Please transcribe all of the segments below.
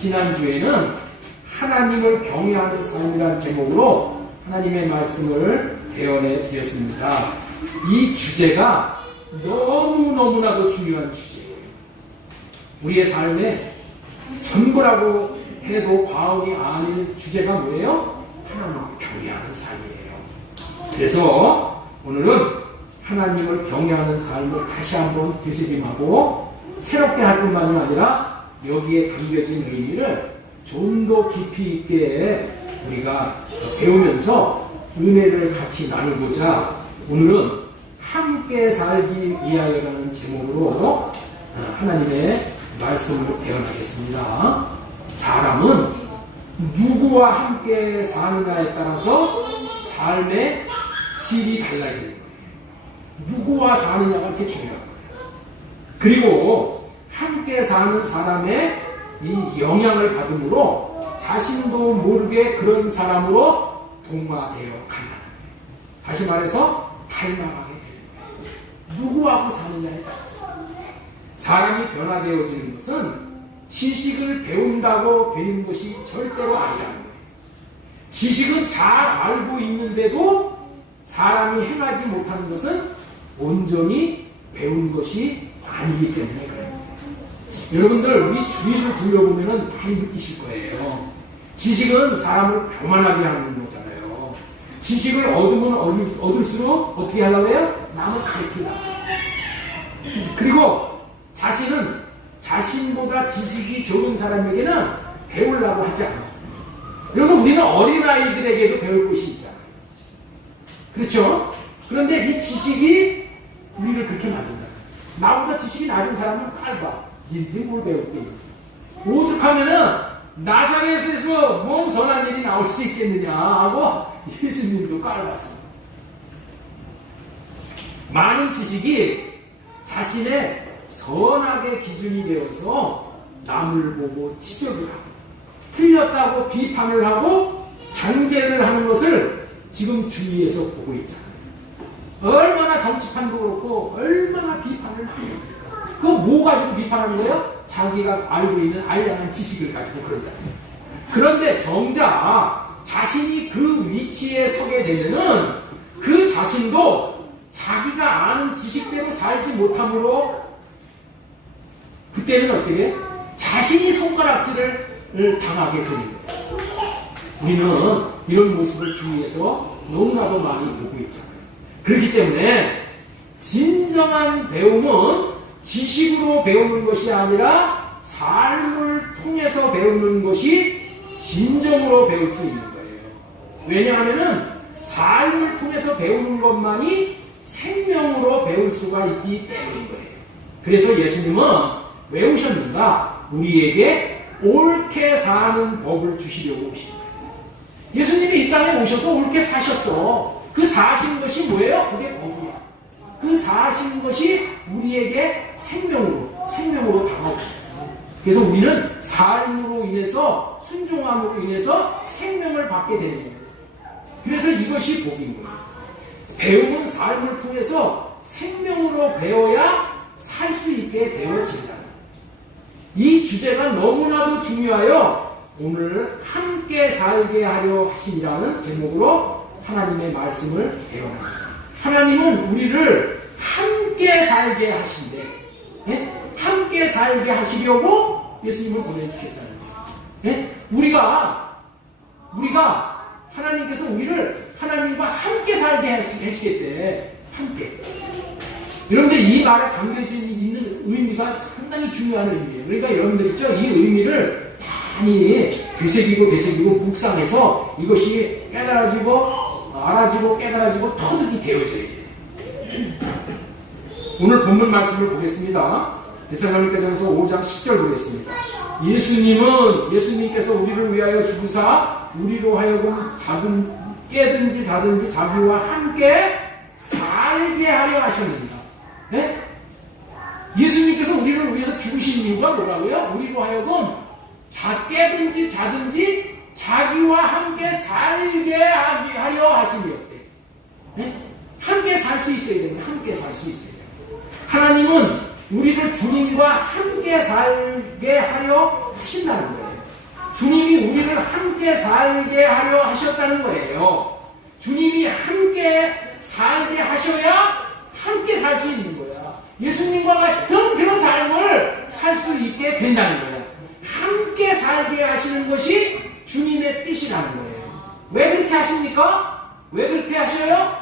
지난주에는 하나님을 경외하는 삶이라는 제목으로 하나님의 말씀을 배워내 드렸습니다. 이 주제가 너무너무나도 중요한 주제예요. 우리의 삶의 전부라고 해도 과언이 아닌 주제가 뭐예요? 하나님을 경외하는 삶이에요. 그래서 오늘은 하나님을 경외하는 삶을 다시 한번 되새김하고 새롭게 할 뿐만이 아니라 여기에 담겨진 의미를 좀 더 깊이 있게 우리가 배우면서 은혜를 같이 나누고자 오늘은 함께 살기 위하여라는 제목으로 하나님의 말씀을 배워나겠습니다. 사람은 누구와 함께 사느냐에 따라서 삶의 질이 달라지는 거예요. 누구와 사느냐가 이렇게 중요한 거예요. 그리고 함께 사는 사람의 이 영향을 받음으로 자신도 모르게 그런 사람으로 동화되어 간다. 다시 말해서 닮아가게 되는 거예요. 누구하고 사느냐에 따라서. 사람이 변화되어지는 것은 지식을 배운다고 되는 것이 절대로 아니라는 거예요. 지식은 잘 알고 있는데도 사람이 행하지 못하는 것은 온전히 배운 것이 아니기 때문에 그래요. 여러분들 우리 주위를 둘러보면 많이 느끼실 거예요. 지식은 사람을 교만하게 하는 거잖아요. 지식을 얻으면 얻을수록 어떻게 하려고 해요? 남을 가르치다. 그리고 자신은 자신보다 지식이 좋은 사람에게는 배우려고 하지 않아요. 그리고 우리는 어린아이들에게도 배울 곳이 있잖아요. 그렇죠? 그런데 이 지식이 우리를 그렇게 만든다. 나보다 지식이 낮은 사람은 깔봐. 니들이 뭘 배웠겠니? 오죽하면은 나사렛에서 뭔 선한 일이 나올 수 있겠느냐 하고 예수님도 깔봤습니다. 많은 지식이 자신의 선악의 기준이 되어서 남을 보고 지적을 하고 틀렸다고 비판을 하고 정죄를 하는 것을 지금 주위에서 보고 있잖아요. 얼마나 정치판도 그렇고 얼마나 비판을 많이 합니까? 그거 뭐 가지고 비판하는 거예요? 자기가 알고 있는 알량한 지식을 가지고 그런다. 그런데 정작 자신이 그 위치에 서게 되면은 그 자신도 자기가 아는 지식대로 살지 못함으로 그때는 어떻게 돼? 자신이 손가락질을 당하게 되는 거예요. 우리는 이런 모습을 주위에서 너무나도 많이 보고 있잖아요. 그렇기 때문에 진정한 배움은 지식으로 배우는 것이 아니라 삶을 통해서 배우는 것이 진정으로 배울 수 있는 거예요. 왜냐하면 삶을 통해서 배우는 것만이 생명으로 배울 수가 있기 때문인 거예요. 그래서 예수님은 왜 오셨는가? 우리에게 옳게 사는 법을 주시려고 오신 거예요. 예수님이 이 땅에 오셔서 옳게 사셨어. 그 사신 것이 뭐예요? 그게 법이야. 그 사신 것이 우리에게 생명으로 다가옵니다. 그래서 우리는 삶으로 인해서, 순종함으로 인해서 생명을 받게 되는 거예요. 그래서 이것이 복인 거예요. 배움은 삶을 통해서 생명으로 배워야 살 수 있게 되어진다. 이 주제가 너무나도 중요하여 오늘 함께 살게 하려 하신다는 제목으로 하나님의 말씀을 배워납니다. 하나님은 우리를 함께 살게 하신대. 예? 함께 살게 하시려고 예수님을 보내주셨다는 거예요. 예? 우리가 하나님께서 우리를 하나님과 함께 살게 하시겠대. 함께. 여러분들 이 말에 담겨져 있는 의미가 상당히 중요한 의미예요. 그러니까 여러분들 있죠? 이 의미를 많이 되새기고 묵상해서 이것이 알아지고 깨달아지고 터득이 되어져야 돼요. 오늘 본문 말씀을 보겠습니다. 데살로니가전서 5장 10절 보겠습니다. 예수님께서 우리를 위하여 죽으사 우리로 하여금 깨든지 자든지 자기와 함께 살게 하려 하셨느니라. 네? 예수님께서 우리를 위해서 죽으신 이유가 뭐라고요? 우리로 하여금 깨든지 자든지 자기와 함께 살게 하려 하시며 네? 함께 살 수 있어야 됩니다. 함께 살 수 있어야 돼요. 하나님은 우리를 주님과 함께 살게 하려 하신다는 거예요. 주님이 우리를 함께 살게 하려 하셨다는 거예요. 주님이 함께 살게 하셔야 함께 살 수 있는 거야. 예수님과 같은 그런 삶을 살 수 있게 된다는 거야. 함께 살게 하시는 것이 주님의 뜻이라는 거예요. 왜 그렇게 하십니까? 왜 그렇게 하셔요?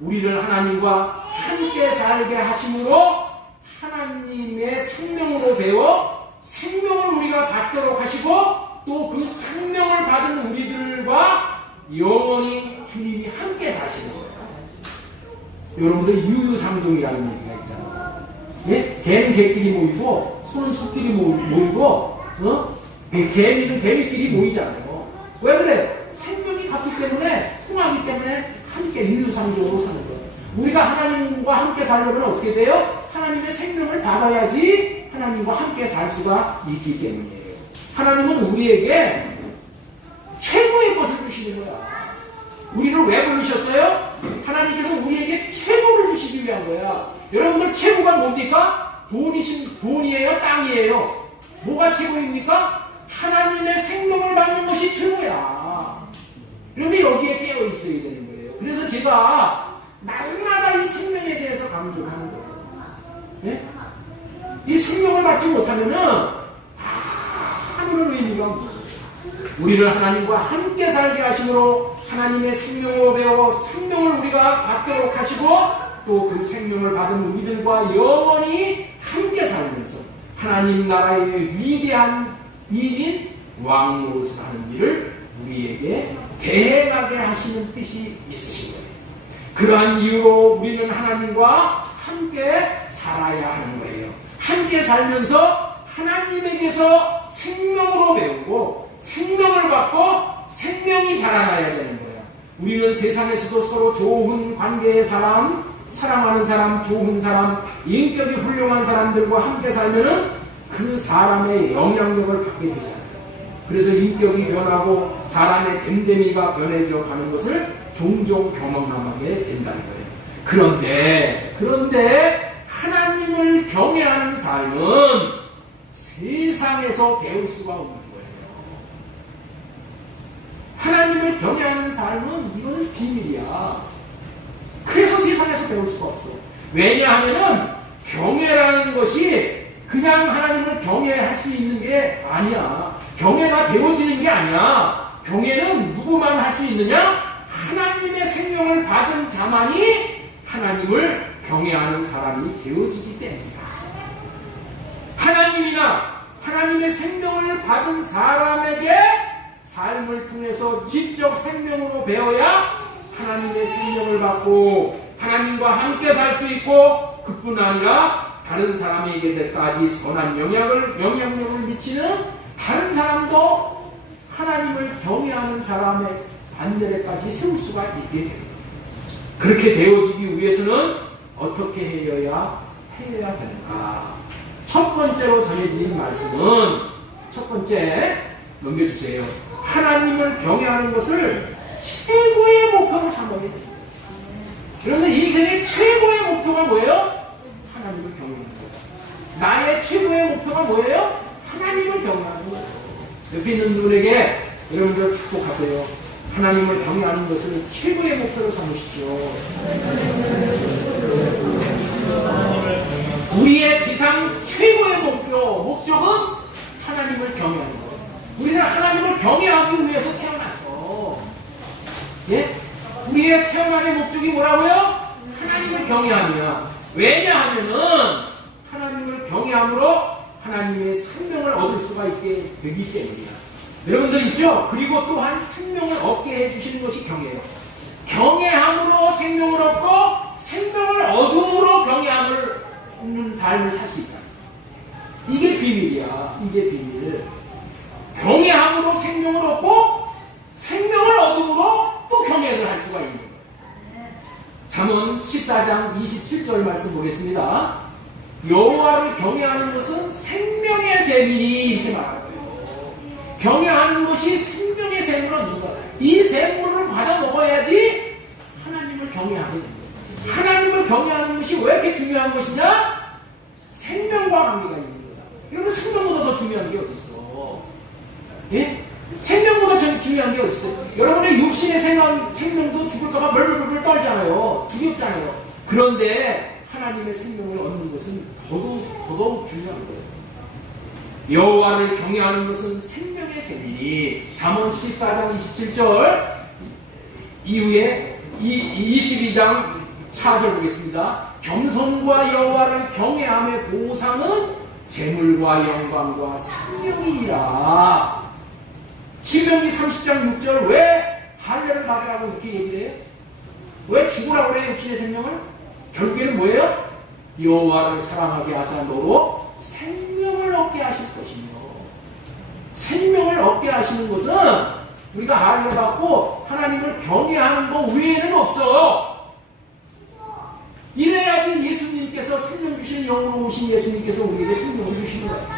우리를 하나님과 함께 살게 하심으로 하나님의 생명으로 배워 생명을 우리가 받도록 하시고 또 그 생명을 받은 우리들과 영원히 주님이 함께 사시는 거예요. 여러분들 유유상종이라는 얘기가 있잖아요. 예? 개는 개끼리 모이고 소는 소끼리 모이고 개미는 개미끼리 모이잖아요. 왜 그래요? 생명이 같기 때문에 통하기 때문에 함께 유유상종으로 사는 거예요. 우리가 하나님과 함께 살려면 어떻게 돼요? 하나님의 생명을 받아야지 하나님과 함께 살 수가 있기 때문이에요. 하나님은 우리에게 최고의 것을 주시는 거야. 우리를 왜 부르셨어요? 하나님께서 우리에게 최고를 주시기 위한 거야. 여러분들 최고가 뭡니까? 돈이에요? 땅이에요? 뭐가 최고입니까? 하나님의 생명을 받는 것이 최고야. 그런데 여기에 깨어 있어야 되는 거예요. 그래서 제가 날마다 이 생명에 대해서 강조하는 거예요. 네? 이 생명을 받지 못하면은 아무런 의미가 없어요. 우리를 하나님과 함께 살게 하심으로 하나님의 생명으로 배워 생명을 우리가 받도록 하시고 또 그 생명을 받은 우리들과 영원히 함께 살면서 하나님 나라의 위대한 일인 왕 노릇을 하는 일을 우리에게 대행하게 하시는 뜻이 있으신 거예요. 그러한 이유로 우리는 하나님과 함께 살아야 하는 거예요. 함께 살면서 하나님에게서 생명으로 배우고 생명을 받고 생명이 자라나야 되는 거예요. 우리는 세상에서도 서로 좋은 관계의 사람, 사랑하는 사람, 좋은 사람, 인격이 훌륭한 사람들과 함께 살면은 그 사람의 영향력을 받게 되잖아요. 그래서 인격이 변하고 사람의 됨됨이가 변해져 가는 것을 종종 경험하게 된다는 거예요. 그런데 하나님을 경외하는 삶은 세상에서 배울 수가 없는 거예요. 하나님을 경외하는 삶은 이건 비밀이야. 그래서 세상에서 배울 수가 없어. 왜냐하면은 경외라는 것이 그냥 하나님을 경외할 수 있는 게 아니야. 경외가 되어지는 게 아니야. 경외는 누구만 할 수 있느냐? 하나님의 생명을 받은 자만이 하나님을 경외하는 사람이 되어지기 때문이다. 하나님이나 하나님의 생명을 받은 사람에게 삶을 통해서 지적 생명으로 배워야 하나님의 생명을 받고 하나님과 함께 살 수 있고 그뿐 아니라 다른 사람에게까지 선한 영향력을 미치는 다른 사람도 하나님을 경외하는 사람의 반열에까지 세울 수가 있게 됩니다. 그렇게 되어지기 위해서는 어떻게 해야 되는가? 첫 번째로 전해드린 말씀은 첫 번째 넘겨주세요. 하나님을 경외하는 것을 최고의 목표로 삼아야 됩니다. 그런데 인생의 최고의 목표가 뭐예요? 하나님을 경외하는 거예요. 나의 최고의 목표가 뭐예요? 하나님을 경외하는 거예요. 옆에 있는 분에게 여러분들 축복하세요. 하나님을 경외하는 것을 최고의 목표로 삼으십시오. 우리의 지상 최고의 목적은 하나님을 경외하는 거예요. 우리는 하나님을 경외하기 위해서 태어났어. 예? 우리의 태어남의 목적이 뭐라고요? 하나님을 경외함이야. 왜냐하면은 하나님을 경외함으로 하나님의 생명을 얻을 수가 있게 되기 때문이야. 여러분들 있죠? 그리고 또한 생명을 얻게 해주시는 것이 경외예요. 경외함으로 생명을 얻고 생명을 얻음으로 경외함을 얻는 삶을 살 수 있다. 이게 비밀이야. 이게 비밀. 경외함으로 생명을 얻고 생명을 얻음으로 또 경외를 할 수가 있는 거예요. 잠언 14장 27절 말씀 보겠습니다. 여호와를 경외하는 것은 생명의 샘이니 이렇게 말할 거예요. 경외하는 것이 생명의 샘을 얻는 거예요. 이 샘물을 받아 먹어야지 하나님을 경외하게 됩니다. 하나님을 경외하는 것이 왜 이렇게 중요한 것이냐? 생명과 관계가 있는 거다. 이거 생명보다 더 중요한 게 어디 있어? 예? 생명보다 중요한 게 어딨어요? 여러분의 육신의 생명도 죽을까봐 벌벌벌 떨잖아요. 두렵잖아요. 그런데 하나님의 생명을 얻는 것은 더더욱 중요한 거예요. 여호와를 경외하는 것은 생명의 셈이니 잠언 14장 27절 이후에 22장 차절 보겠습니다. 겸손과 여호와를 경외함의 보상은 재물과 영광과 생명이니라. 신명기 30장 6절 왜 할례를 받으라고 이렇게 얘기를 해요? 왜 죽으라고 그래요? 육신의 생명을? 결국에는 뭐예요? 여호와를 사랑하게 하사 너로 생명을 얻게 하실 것이며, 생명을 얻게 하시는 것은 우리가 할례 받고 하나님을 경외하는 것 외에는 없어. 이래야지 예수님께서 생명 주신 영으로 오신 예수님께서 우리에게 생명을 주시는 거예요.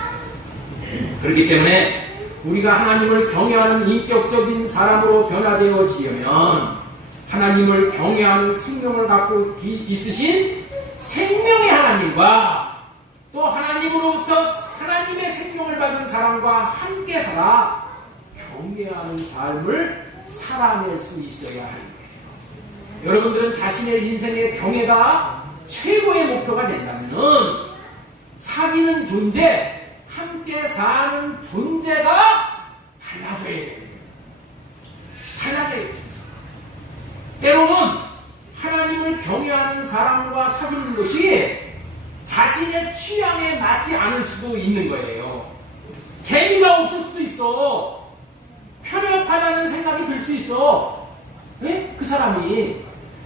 그렇기 때문에 우리가 하나님을 경외하는 인격적인 사람으로 변화되어지려면 하나님을 경외하는 생명을 갖고 있으신 생명의 하나님과 또 하나님으로부터 하나님의 생명을 받은 사람과 함께 살아 경외하는 삶을 살아낼 수 있어야 하는 거예요. 여러분들은 자신의 인생의 경외가 최고의 목표가 된다면 사귀는 존재, 함께 사는 존재가 달라져야 돼요. 달라져야 돼요. 때로는 하나님을 경외하는 사람과 사귀는 것이 자신의 취향에 맞지 않을 수도 있는 거예요. 재미가 없을 수도 있어. 편협하다는 생각이 들 수 있어. 네? 그 사람이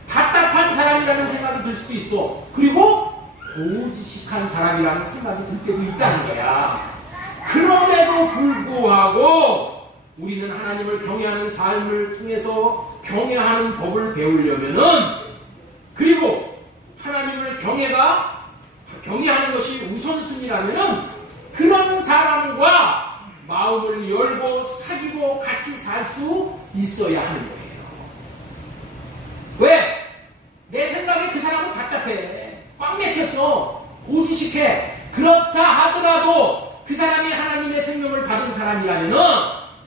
답답한 사람이라는 생각이 들 수도 있어. 그리고 고지식한 사람이라는 생각이 들 때도 있다는 거야. 그럼에도 불구하고 우리는 하나님을 경외하는 삶을 통해서 경외하는 법을 배우려면은, 그리고 하나님을 경외하는 것이 우선순위라면은 그런 사람과 마음을 열고 사귀고 같이 살 수 있어야 하는 거예요. 왜? 내 생각에 그 사람은 답답해. 꽉 맥혔어. 고지식해. 그렇다 하더라도 그 사람이 하나님의 생명을 받은 사람이라면은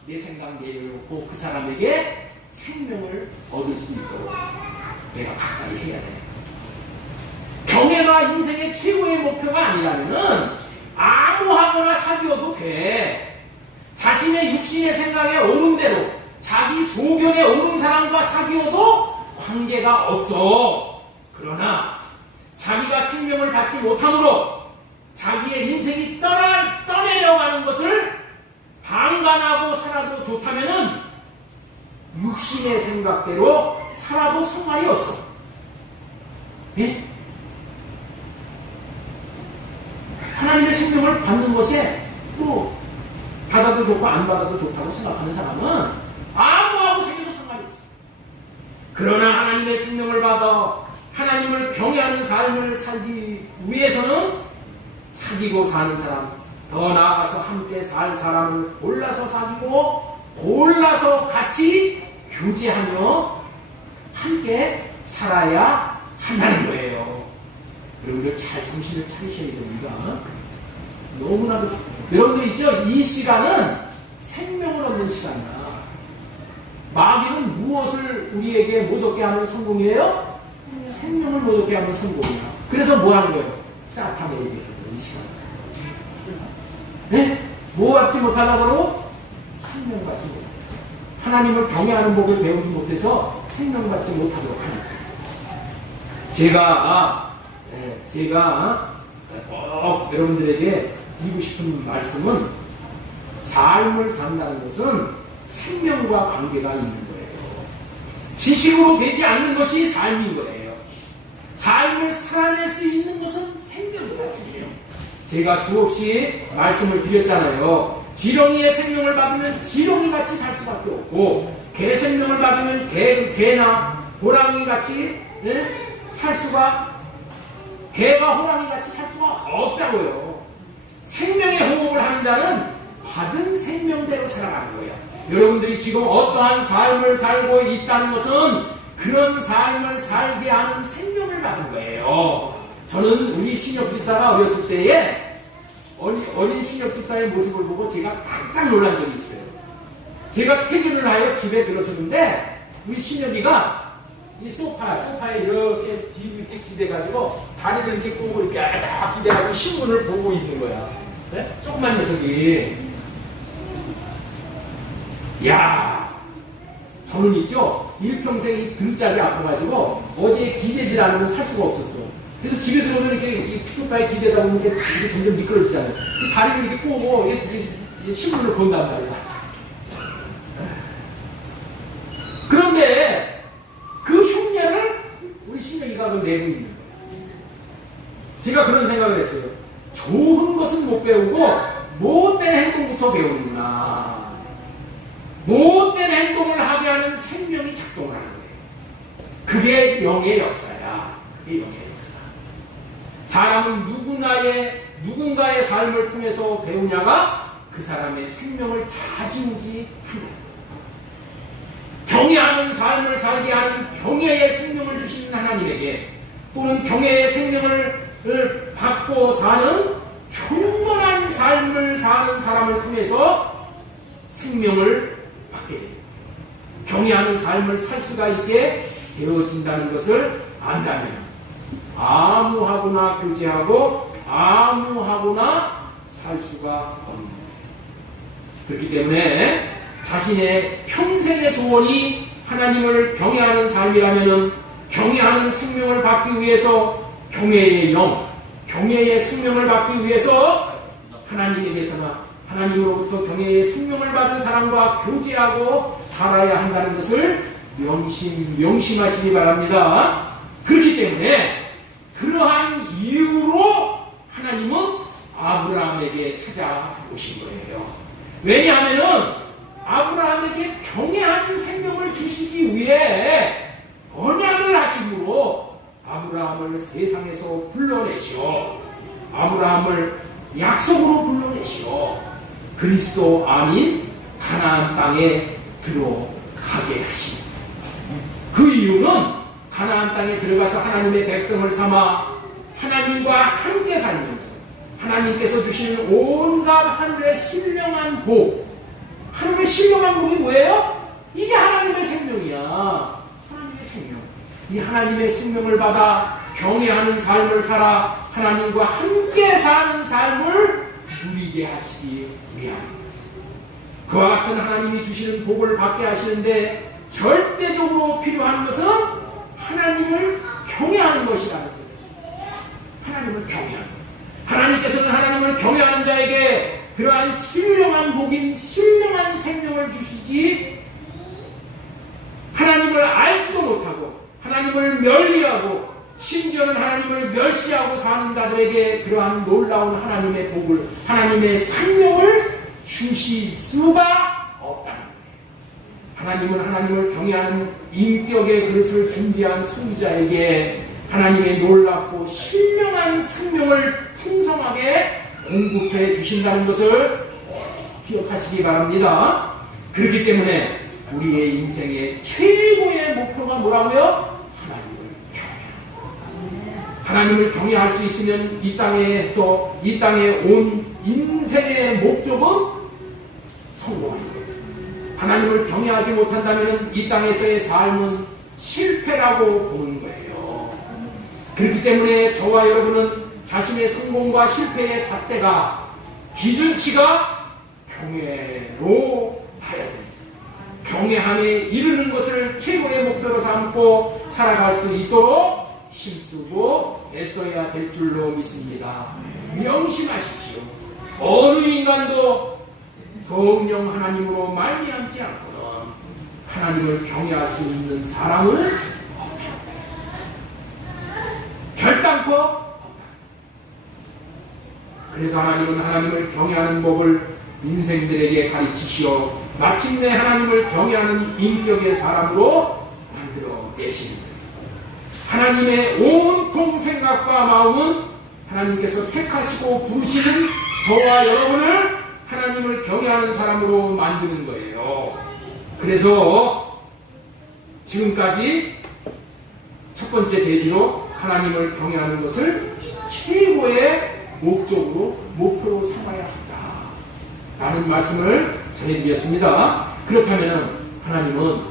내 생각 내려놓고 그 사람에게 생명을 얻을 수 있도록 내가 가까이 해야 돼. 경외가 인생의 최고의 목표가 아니라면은 아무하거나 사귀어도 돼. 자신의 육신의 생각에 옳은 대로 자기 소견에 옳은 사람과 사귀어도 관계가 없어. 그러나 자기가 생명을 받지 못함으로 자기의 인생이 떠내려가는 것을 방관하고 살아도 좋다면은 육신의 생각대로 살아도 상관이 없어. 예? 하나님의 생명을 받는 것에 뭐 받아도 좋고 안 받아도 좋다고 생각하는 사람은 아무하고 사귀어도 상관이 없어. 그러나 하나님의 생명을 받아 하나님을 경외하는 삶을 살기 위해서는 사귀고 사는 사람, 더 나아가서 함께 살 사람을 골라서 사귀고 골라서 같이 교제하며 함께 살아야 한다는 거예요. 여러분들 잘 정신을 차리셔야 됩니다. 너무나도 여러분들 있죠? 이 시간은 생명을 얻는 시간이야. 마귀는 무엇을 우리에게 못 얻게 하면 성공이에요? 생명을 못 얻게 하면 성공이야. 그래서 뭐 하는 거예요? 사탄에게 이 시간. 네? 뭐 받지 못하다고? 생명 받지 못해. 하나님을 경외하는 법을 배우지 못해서 생명 받지 못하도록 합니다. 제가 꼭 여러분들에게 드리고 싶은 말씀은 삶을 산다는 것은 생명과 관계가 있는 거예요. 지식으로 되지 않는 것이 삶인 거예요. 삶을 살아낼 수 있는 것은 생명이다, 생명. 제가 수없이 말씀을 드렸잖아요. 지렁이의 생명을 받으면 지렁이 같이 살 수밖에 없고, 개 생명을 받으면 개나 호랑이 같이 살 수가, 개가 호랑이 같이 살 수가 없다고요. 생명의 호흡을 하는 자는 받은 생명대로 살아가는 거예요. 여러분들이 지금 어떠한 삶을 살고 있다는 것은 그런 삶을 살게 하는 생명을 받은 거예요. 저는 우리 신혁 집사가 어렸을 때에 어린 신혁 집사의 모습을 보고 제가 깜짝 놀란 적이 있어요. 제가 퇴근을 하여 집에 들어서는데 우리 신혁이가 이 소파에 이렇게 뒤로 이렇게 기대가지고 다리를 이렇게 꼬고 이렇게 딱 기대가지고 신문을 보고 있는 거야. 네? 조그만 녀석이. 야, 저는 있죠. 일평생 이 등짝이 아파가지고 어디에 기대질 않으면 살 수가 없었어. 그래서 집에 들어오면 이렇게 이 소파에 기대다 보면 이게 점점 미끄러지잖아요. 이 다리를 이렇게 꼬고 이게 신문을 본단 말이야. 그런데 그 흉내를 우리 신영이가 내고 있는 거예요. 제가 그런 생각을 했어요. 좋은 것은 못 배우고 못된 행동부터 배우는구나. 못된 행동을 하게 하는 생명이 작동을 하는 거예요. 그게 영의 역사야. 그게 영의 역사. 사람은 누군가의 삶을 통해서 배우냐가 그 사람의 생명을 좌지우지 한다. 경외하는 삶을 살게 하는 경외의 생명을 주신 하나님에게 또는 경외의 생명을 받고 사는 평범한 삶을 사는 사람을 통해서 생명을 받게 됩니다. 경외하는 삶을 살 수가 있게 되어진다는 것을 안다면 아무하고나 교제하고 아무하고나 살 수가 없는 거예요. 그렇기 때문에 자신의 평생의 소원이 하나님을 경외하는 삶이라면 경외하는 생명을 받기 위해서 경외의 영, 경외의 생명을 받기 위해서 하나님에게서나 하나님으로부터 경외의 생명을 받은 사람과 교제하고 살아야 한다는 것을 명심하시기 바랍니다. 그렇기 때문에 그러한 이유로 하나님은 아브라함에게 찾아오신 거예요. 왜냐하면 아브라함에게 경외하는 생명을 주시기 위해 언약을 하심으로 아브라함을 세상에서 불러내시오. 아브라함을 약속으로 불러내시오. 그리스도 아닌 가나안 땅에 들어가게 하시오. 그 이유는 가나안 땅에 들어가서 하나님의 백성을 삼아 하나님과 함께 살면서 하나님께서 주신 온갖 하늘의 신령한 복, 하나님의 신령한 복이 뭐예요? 이게 하나님의 생명이야. 하나님의 생명. 이 하나님의 생명을 받아 경외하는 삶을 살아 하나님과 함께 사는 삶을 누리게 하시기 위함입니다. 그와 같은 하나님이 주시는 복을 받게 하시는데 절대적으로 필요한 것은 하나님을 경외하는 것이라는 거예요. 하나님을 경외하는 것. 하나님께서는 하나님을 경외하는 자에게 그러한 신령한 복인 신령한 생명을 주시지 하나님을 알지도 못하고 하나님을 멸리하고 심지어는 하나님을 멸시하고 사는 자들에게 그러한 놀라운 하나님의 복을 하나님의 생명을 주실 수가 없다는 거예요. 하나님은 하나님을 경외하는 인격의 그릇을 준비한 소유자에게 하나님의 놀랍고 신령한 생명을 풍성하게 공급해 주신다는 것을 기억하시기 바랍니다. 그렇기 때문에 우리의 인생의 최고의 목표가 뭐라고요? 하나님을 경외할 수 있으면 이 땅에 온 인생의 목적은 성공하는 거예요. 하나님을 경외하지 못한다면 이 땅에서의 삶은 실패라고 보는 거예요. 그렇기 때문에 저와 여러분은 자신의 성공과 실패의 잣대가 기준치가 경외로 봐야 됩니다. 경외함에 이르는 것을 최고의 목표로 삼고 살아갈 수 있도록 힘쓰고 애써야 될 줄로 믿습니다. 명심하십시오. 어느 인간도 성령 하나님으로 말미암지 않고는 하나님을 경외할 수 있는 사람은 없다. 결단코 없다. 그래서 하나님은 하나님을 경외하는 법을 인생들에게 가르치시어 마침내 하나님을 경외하는 인격의 사람으로 만들어 내십니다. 하나님의 온통 생각과 마음은 하나님께서 택하시고 부르시는 저와 여러분을 하나님을 경외하는 사람으로 만드는 거예요. 그래서 지금까지 첫 번째 대지로 하나님을 경외하는 것을 최고의 목표로 삼아야 한다 라는 말씀을 전해드렸습니다. 그렇다면 하나님은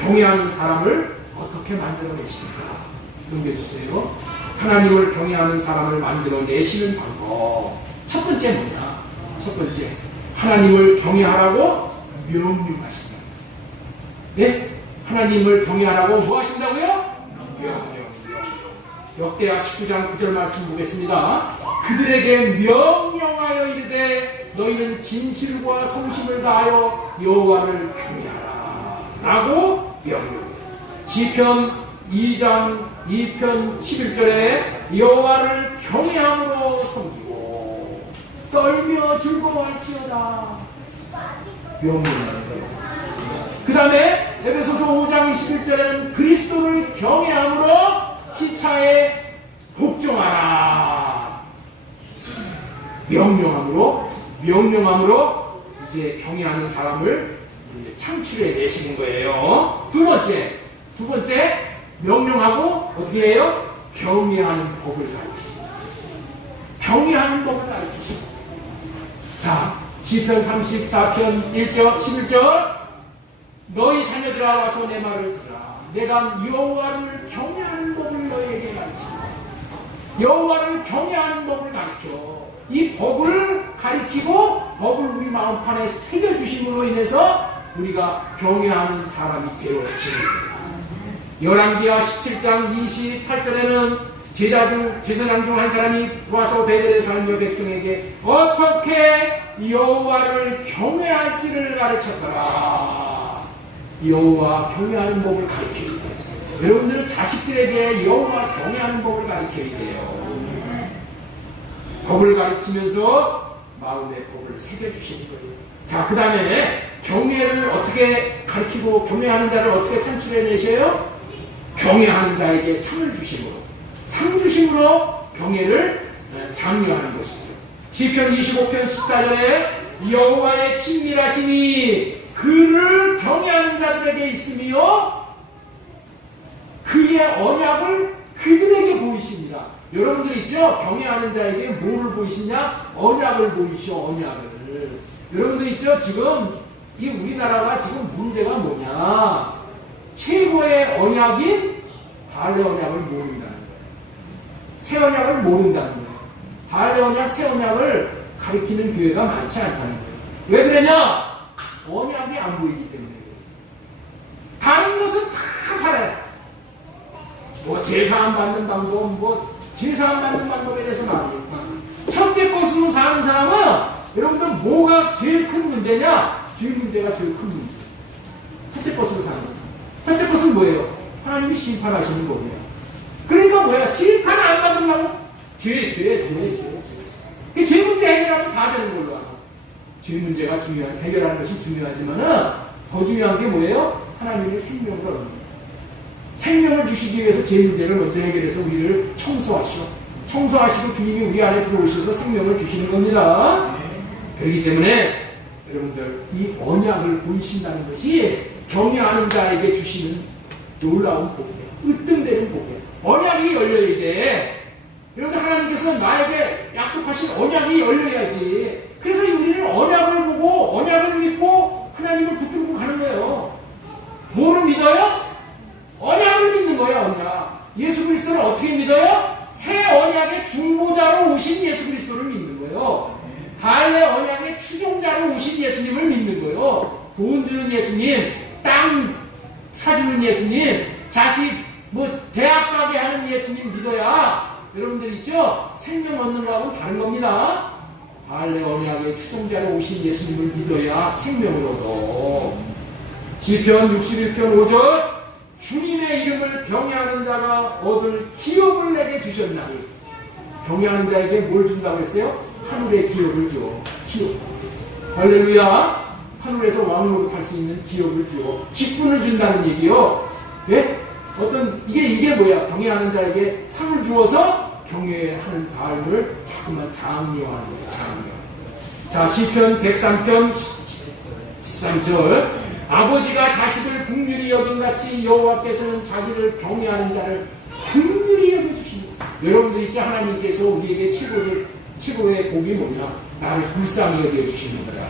경외하는 사람을 어떻게 만들어내십니까? 넘겨주세요. 하나님을 경외하는 사람을 만들어내시는 방법. 첫 번째 뭐냐? 첫 번째, 하나님을 경외하라고 명령하신다. 예? 하나님을 경외하라고 뭐 하신다고요? 명령. 역대하 19장 9절 말씀 보겠습니다. 그들에게 명령하여 이르되 너희는 진실과 성심을 다하여 여호와를 경외하라 라고 명령. 시편 2장 2편 11절에 여호와를 경외함으로 섬기고 떨며 즐거워할지어다 명령하는 거예요. 그 다음에 에베소서 5장 21절에는 그리스도를 경외함으로 기차에 복종하라 명령함으로 이제 경외하는 사람을 창출해 내시는 거예요. 두 번째 명령하고 어떻게 해요? 경외하는 법을 가르치십니다. 경외하는 법을 가르치십니다. 자, 시편 34편 1절 11절 너희 자녀들아 와서 내 말을 들으라. 내가 여호와를 경외하는 법을 너희에게 가르친다. 여호와를 경외하는 법을 가르쳐. 이 법을 가르치고 법을 우리 마음판에 새겨주심으로 인해서 우리가 경외하는 사람이 되어집니다. 열왕기하 17장 28절에는 제사장 중 한 사람이 와서 베델에 사는 여 백성에게 어떻게 여호와를 경외할지를 가르쳤더라. 여호와 경외하는 법을 가르쳐야 돼요. 여러분들은 자식들에게 여호와 경외하는 법을 가르쳐야 돼요. 법을 가르치면서 마음의 법을 새겨주시는 거예요. 자, 그 다음에 경외를 어떻게 가르치고 경외하는 자를 어떻게 산출해내셔요? 경외하는 자에게 상을 주심으로 경외를 장려하는 것이죠. 시편 25편 14절에 여호와의 친밀하심이 그를 경외하는 자들에게 있으며 그의 언약을 그들에게 보이십니다. 여러분들 있죠? 경외하는 자에게 뭐를 보이시냐? 언약을 보이시오. 언약을. 여러분들 있죠? 지금 이 우리나라가 지금 문제가 뭐냐? 최고의 언약인 바알의 언약을 모른다는 거예요. 새 언약을 모른다는 거예요. 바알의 언약, 새 언약을 가리키는 교회가 많지 않다는 거예요. 왜 그러냐? 언약이 안 보이기 때문에. 다른 것은 다 살아요. 뭐 제사함 받는 방법, 제사함 받는 방법에 대해서 말합니다. 첫째 것으로 사는 사람은 여러분들 뭐가 제일 큰 문제냐? 죄 문제가 제일 큰 문제. 첫째 것으로 사는 것은. 첫째 것은 뭐예요? 하나님이 심판하시는 거예요. 그러니까 뭐야? 심판 안 받으려고? 죄. 그 죄 문제 해결하면 다 되는 걸로 알아. 죄 문제가 해결하는 것이 중요하지만은 더 중요한 게 뭐예요? 하나님의 생명을 얻는 거예요. 생명을 주시기 위해서 제 문제를 먼저 해결해서 우리를 청소하시고 주님이 우리 안에 들어오셔서 생명을 주시는 겁니다. 그렇기 때문에 여러분들 이 언약을 보이신다는 것이 경외하는 자에게 주시는 놀라운 복이에요. 으뜸되는 복이에요. 언약이 열려야 돼. 여러분들 하나님께서 나에게 약속하신 언약이 열려야지. 그래서 우리는 언약을 보고 언약을 믿고 하나님을 붙들고 가는 거예요. 뭐를 믿어요? 언약을 믿는 거예요. 언약. 예수 그리스도를 어떻게 믿어요? 새 언약의 중보자로 오신 예수 그리스도를 믿는 거예요. 바알의 언약의 추종자로 오신 예수님을 믿는 거예요. 돈 주는 예수님, 땅 사주는 예수님, 자식 대학 가게 하는 예수님 믿어야 여러분들 있죠? 생명 얻는 거하고는 다른 겁니다. 바알의 언약의 추종자로 오신 예수님을 믿어야 생명을 얻어. 시편 61편 5절 주님의 이름을 경외하는 자가 얻을 기업을 내게 주셨나니. 경외하는 자에게 뭘 준다고 했어요? 하늘의 기업을 줘. 기업. 할렐루야. 하늘에서 왕으로 갈 수 있는 기업을 줘. 직분을 준다는 얘기요. 예? 이게 뭐야? 경외하는 자에게 상을 주어서 경외하는 삶을 자꾸만 장려하는 거예요. 장려. 자, 시편 103편 13절 아버지가 자식을 긍휼히 여김같이 여호와께서는 자기를 경외하는 자를 긍휼히 여겨주십니다. 여러분들 있죠? 하나님께서 우리에게 최고의 복이 뭐냐? 나를 불쌍히 여겨주시는 거야.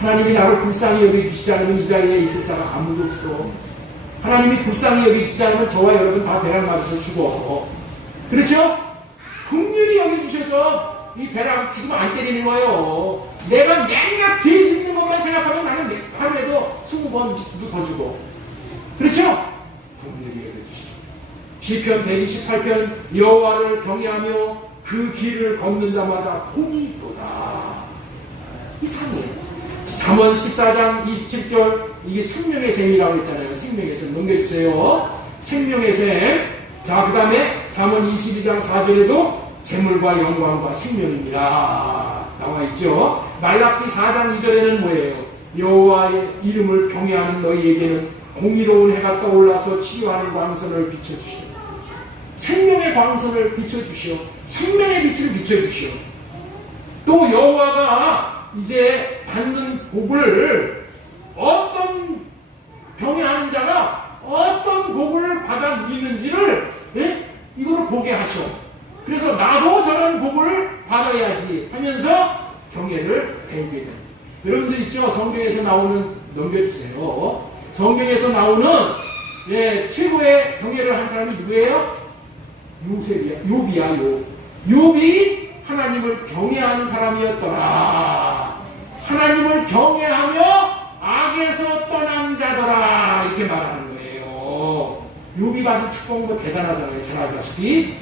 하나님이 나를 불쌍히 여겨주시지 않으면 이 자리에 있을 사람 아무도 없어. 하나님이 불쌍히 여겨주지 않으면 저와 여러분 다 벼락 맞아서 죽어. 그렇죠? 긍휼히 여겨주셔서 이 벼락 죽으면 안 때리는 거예요. 내가 맨날 죄 짓는 것만 생각하면 나는 하루에도 20번도 더 죽어. 그렇죠? 긍휼히 여겨주시고 시편 128편 여호와를 경외하며 그 길을 걷는 자마다 복이 있도다. 이상해요. 3원 14장 27절 이게 생명의 샘이라고 했잖아요. 생명의 샘 넘겨주세요. 생명의 샘. 자, 그 다음에 잠언 22장 4절에도 재물과 영광과 생명입니다. 나와 있죠. 말라기 4장 2절에는 뭐예요? 여호와의 이름을 경외하는 너희에게는 공의로운 해가 떠올라서 치유하는 광선을 비춰주시오. 생명의 광선을 비춰주시오. 생명의 빛을 비춰주시오. 또 여호와가 이제 받는 복을 어떤 경외하는 자가 어떤 복을 받아 누리는지를 이거를 보게 하셔. 그래서 나도 저런 복을 받아야지 하면서 경외를 배우게 됩니다. 여러분들 있죠? 성경에서 나오는 넘겨주세요. 성경에서 나오는 최고의 경외를 한 사람이 누구예요? 욥이야. 욥이 하나님을 경외하는 사람이었더라. 하나님을 경외하며 악에서 떠난 자더라. 이렇게 말하는 거예요. 욥이 받은 축복은 뭐 대단하잖아요. 잘 알다시피.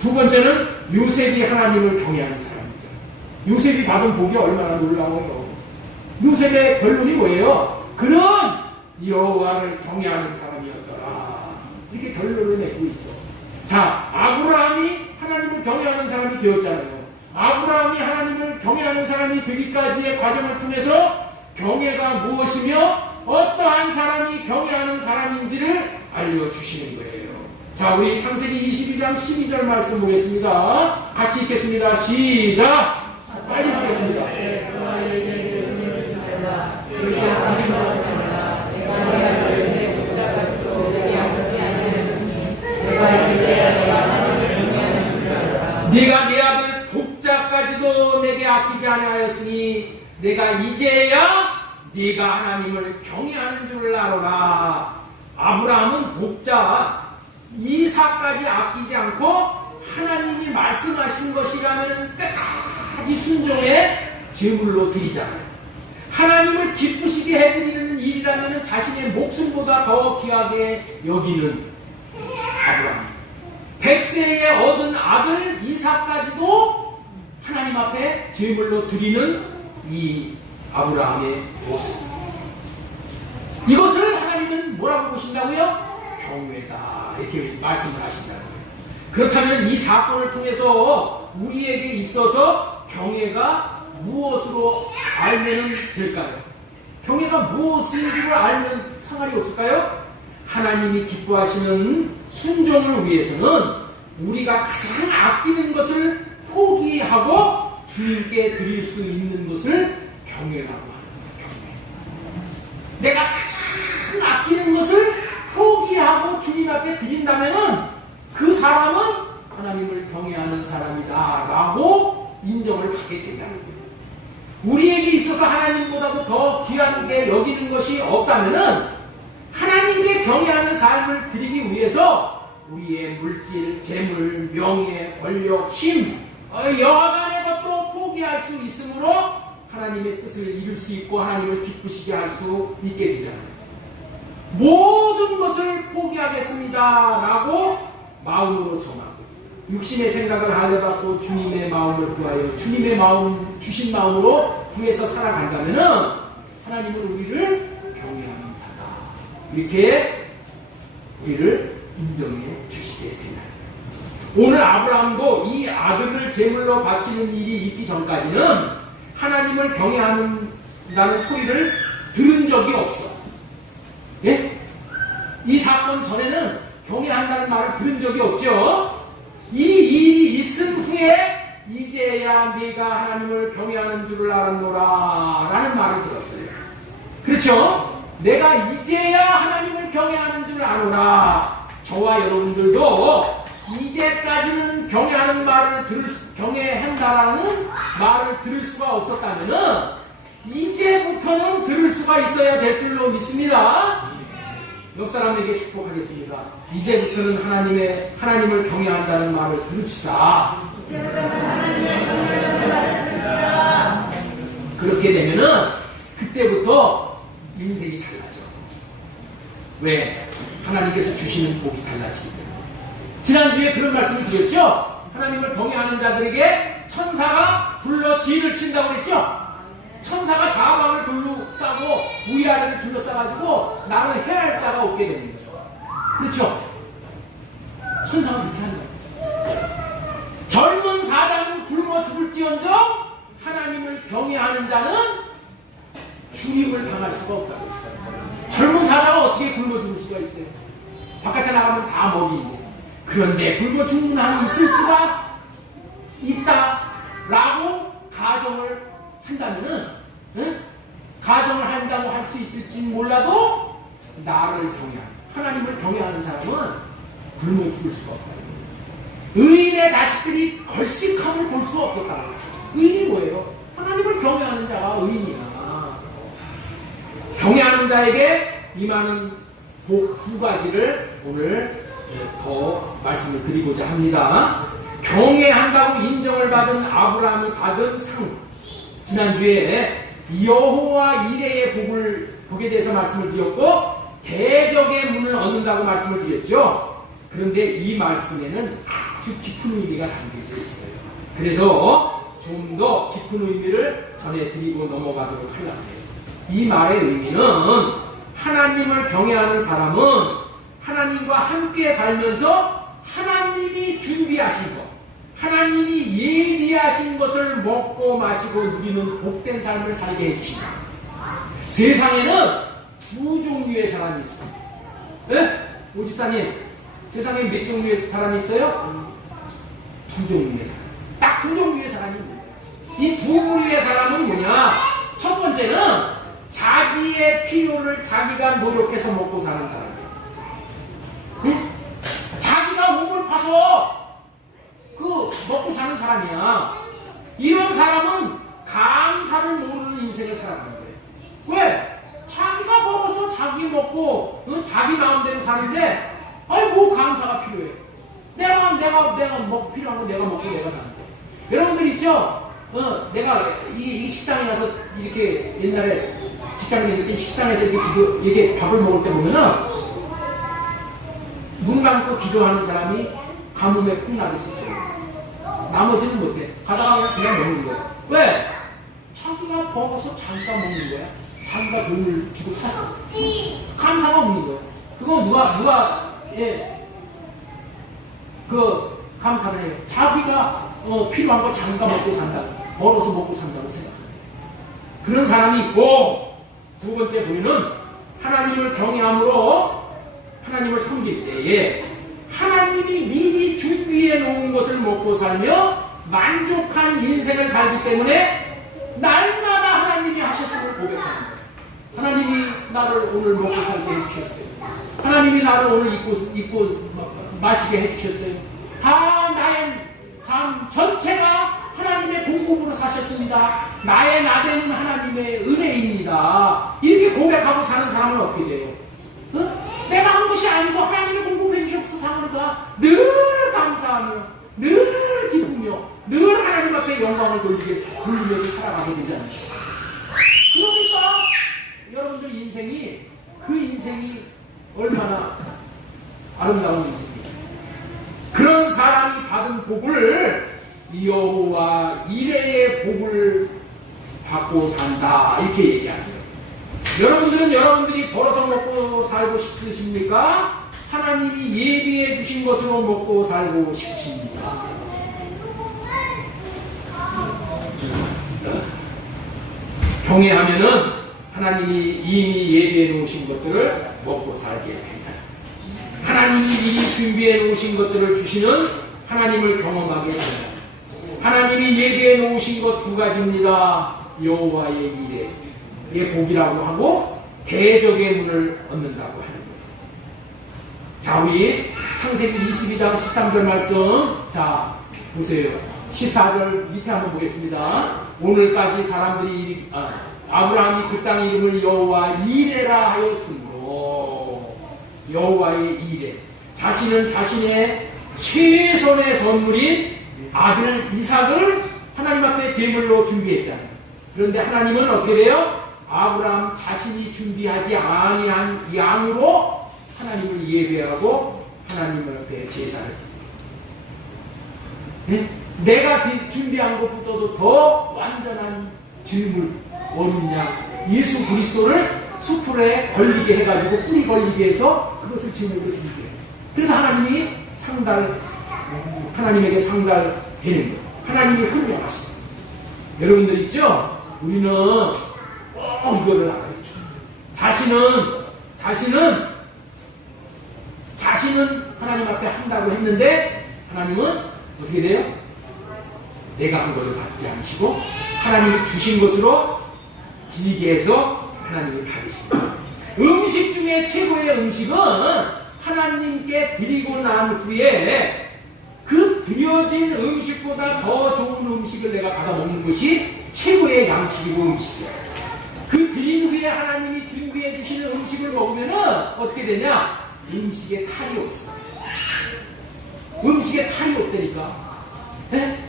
두 번째는 요셉이 하나님을 경외하는 사람이죠. 요셉이 받은 복이 얼마나 놀라워요. 요셉의 결론이 뭐예요? 그는 여호와를 경외하는 사람이었더라. 이렇게 결론을 내고 있어. 자, 아브라함이 하나님을 경외하는 사람이 되었잖아요. 아브라함이 하나님을 경외하는 사람이 되기까지의 과정을 통해서 경외가 무엇이며 어떠한 사람이 경외하는 사람인지를 알려주시는 거예요. 자, 우리 창세기 22장 12절 말씀 보겠습니다. 같이 읽겠습니다. 시작! 빨리 읽겠습니다. 네가 네 아들 독자까지도 내게 아끼지 아니하였으니 내가 이제야 네가 하나님을 경외하는 줄 알아라. 아브라함은 독자 이삭까지 아끼지 않고 하나님이 말씀하신 것이라면 끝까지 순종해 제물로 드리잖아요. 하나님을 기쁘시게 해드리는 일이라면 자신의 목숨보다 더 귀하게 여기는 아브라함. 100세에 얻은 아들 이삭까지도 하나님 앞에 제물로 드리는 이 아브라함의 모습. 이것을 하나님은 뭐라고 보신다고요? 경외다. 이렇게 말씀을 하신다는 거예요. 그렇다면 이 사건을 통해서 우리에게 있어서 경외가 무엇으로 알면 될까요? 경외가 무엇인 줄 알면 상관이 없을까요? 하나님이 기뻐하시는 순종을 위해서는 우리가 가장 아끼는 것을 포기하고 주님께 드릴 수 있는 것을 경외라고 하는 거예요. 경외. 내가 가장 아끼는 것을 포기하고 주님 앞에 드린다면은 그 사람은 하나님을 경외하는 사람이다 라고 인정을 받게 된다는 거예요. 우리에게 있어서 하나님보다도 더 귀하게 여기는 것이 없다면은 하나님께 경외하는 삶을 드리기 위해서 우리의 물질, 재물, 명예, 권력, 힘, 여하간의 것도 포기할 수 있으므로 하나님의 뜻을 이룰 수 있고 하나님을 기쁘시게 할 수 있게 되잖아요. 모든 것을 포기하겠습니다 라고 마음으로 정하고 육신의 생각을 하려받고 주님의 마음을 구하여 주님의 마음, 주신 마음으로 구해서 살아간다면은 하나님은 우리를 경외하는 자다. 이렇게 우리를 인정해 주시게 된다. 오늘 아브라함도 이 아들을 제물로 바치는 일이 있기 전까지는 하나님을 경외한다는 소리를 들은 적이 없어. 예? 이 사건 전에는 경외한다는 말을 들은 적이 없죠. 이 일이 있은 후에 이제야 네가 하나님을 경외하는 줄을 알았노라 라는 말을 들었어요. 그렇죠? 내가 이제야 하나님을 경외하는 줄 아노라. 저와 여러분들도 이제까지는 경외한다라는 말을 들을 수가 없었다면은 이제부터는 들을 수가 있어야 될 줄로 믿습니다. 옆 사람에게 축복하겠습니다. 이제부터는 하나님을 경외한다는 말을 들읍시다. 그렇게 되면은 그때부터 인생이 달라져. 왜? 하나님께서 주시는 복이 달라지기 때문에. 지난주에 그런 말씀을 드렸죠? 하나님을 경외하는 자들에게 천사가 불러 지휘를 친다고 그랬죠? 천사가 사방을 둘러싸고 위아래를 둘러싸가지고 나를 해할 자가 없게 되는 거죠. 그렇죠? 천사가 그렇게 하는 거예요. 젊은 사자는 굶어 죽을지언정 하나님을 경외하는 자는 죽임을 당할 수가 없다고 했어요. 젊은 사자가 어떻게 굶어 죽을 수가 있어요? 바깥에 나가면 다 먹이고. 그런데 굶어 죽는 한이 있을 수가 있다라고 가정을 한다면은, 가정을 한다고 할 수 있을지 몰라도 나를 경외하는, 하나님을 경외하는 사람은 굶어 죽을 수가 없다. 의인의 자식들이 걸식함을 볼 수 없었다고 했어요. 의인이 뭐예요? 하나님을 경외하는 자가 의인이야. 경외하는 자에게 임하는 복 두 가지를 오늘 더 말씀을 드리고자 합니다. 경외한다고 인정을 받은 아브라함이 받은 상. 지난주에 여호와 이레의 복에 대해서 말씀을 드렸고 대적의 문을 얻는다고 말씀을 드렸죠. 그런데 이 말씀에는 아주 깊은 의미가 담겨져 있어요. 그래서 좀 더 깊은 의미를 전해드리고 넘어가도록 하려고 해요. 이 말의 의미는 하나님을 경외하는 사람은 하나님과 함께 살면서 하나님이 준비하신 것, 하나님이 예비하신 것을 먹고 마시고 누리는 복된 삶을 살게 해주신다. 세상에는 두 종류의 사람이 있어요. 네? 오집사님, 세상에 몇 종류의 사람이 있어요? 두 종류의 사람. 딱 두 종류의 사람이 있는 거예요. 이 두 종류의 사람은 뭐냐? 첫 번째는 자기의 필요를 자기가 노력해서 먹고 사는 사람이에요. 응? 자기가 몸을 파서 먹고 사는 사람이야. 이런 사람은 감사를 모르는 인생을 살아가는 거예요. 왜? 자기가 벌어서 자기 먹고 자기 마음대로 사는데 뭐 감사가 필요해. 내가 먹고 필요한 거 내가 먹고 내가 사는 거. 여러분들 있죠? 내가 이 식당에 가서 이렇게 옛날에 직장에 있을 때 식당에서 이렇게 밥을 먹을 때 보면은 눈 감고 기도하는 사람이 가뭄에 콩 나듯이 있죠. 나머지는 못해. 가다가 그냥 먹는 거야. 왜? 자기가 먹어서 자기가 먹는 거야. 자기가 돈을 주고 사서. 감사가 없는 거야. 그거 누가 감사를 해요. 자기가 필요한 거 자기가 먹고 산다. 벌어서 먹고 산다고 생각해요. 그런 사람이 있고, 두 번째 부류는 하나님을 경외함으로 하나님을 섬길 때에 하나님이 미리 준비해 놓은 것을 먹고 살며 만족한 인생을 살기 때문에 날마다 하나님이 하셨음을 고백하는 거예요. 하나님이 나를 오늘 먹고 살게 해주셨어요. 하나님이 나를 오늘 입고 마시게 해주셨어요. 다 나의 삶 전체가 하나님의 공급으로 사셨습니다. 나의 나대는 하나님의 은혜입니다. 이렇게 고백하고 사는 사람은 어떻게 돼요? 내가 한 것이 아니고 하나님이 공급해 주셔서 사니까 늘 감사하며 늘 기쁘며 늘 하나님 앞에 영광을 돌리면서 살아가게 되잖아요. 그러니까 여러분들 그 인생이 얼마나 아름다운 인생입니다. 그런 사람이 받은 복을 여호와 이레의 복을 받고 산다 이렇게 얘기하는 거예요. 여러분들은 여러분들이 벌어서 먹고 살고 싶으십니까? 하나님이 예비해 주신 것으로 먹고 살고 싶으십니까? 경외하면은 하나님이 이미 예비해 놓으신 것들을 먹고 살게 됩니다. 하나님이 미리 준비해 놓으신 것들을 주시는 하나님을 경험하게 됩니다. 하나님이 예비해 놓으신 것 두 가지입니다. 여호와의 이레의 복이라고 하고 대적의 문을 얻는다고 하는 거예요. 자, 우리 창세기 22장 13절 말씀 자 보세요. 14절 밑에 한번 보겠습니다. 오늘까지 사람들이 아브라함이 그 땅 이름을 여호와 이레라 하였으므로, 여호와의 이레, 자신은 자신의 최선의 선물인 아들 이삭을 하나님 앞에 제물로 준비했잖아요. 그런데 하나님은 어떻게 돼요? 아브라함 자신이 준비하지 아니한 양으로 하나님을 예배하고 하나님 앞에 제사를 드립니다. 네? 내가 준비한 것보다도 더 완전한 질물, 어린 양 예수 그리스도를 수풀에 걸리게 해가지고 뿌리 걸리게 해서 그것을 제물로 드리게. 그래서 하나님에게 상달되는 거예요. 하나님이 흥명하십니다. 여러분들 있죠? 우리는 이거를 알아야죠. 자신은 하나님 앞에 한다고 했는데 하나님은 어떻게 돼요? 내가 한 것을 받지 않으시고 하나님이 주신 것으로 드리게 해서 하나님이 받으십니다. 음식 중에 최고의 음식은 하나님께 드리고 난 후에 그 드려진 음식보다 더 좋은 음식을 내가 받아 먹는 것이 최고의 양식이고 음식이야. 그 드린 후에 하나님이 준비해 주시는 음식을 먹으면은 어떻게 되냐? 음식에 탈이 없어. 음식에 탈이 없다니까. 네?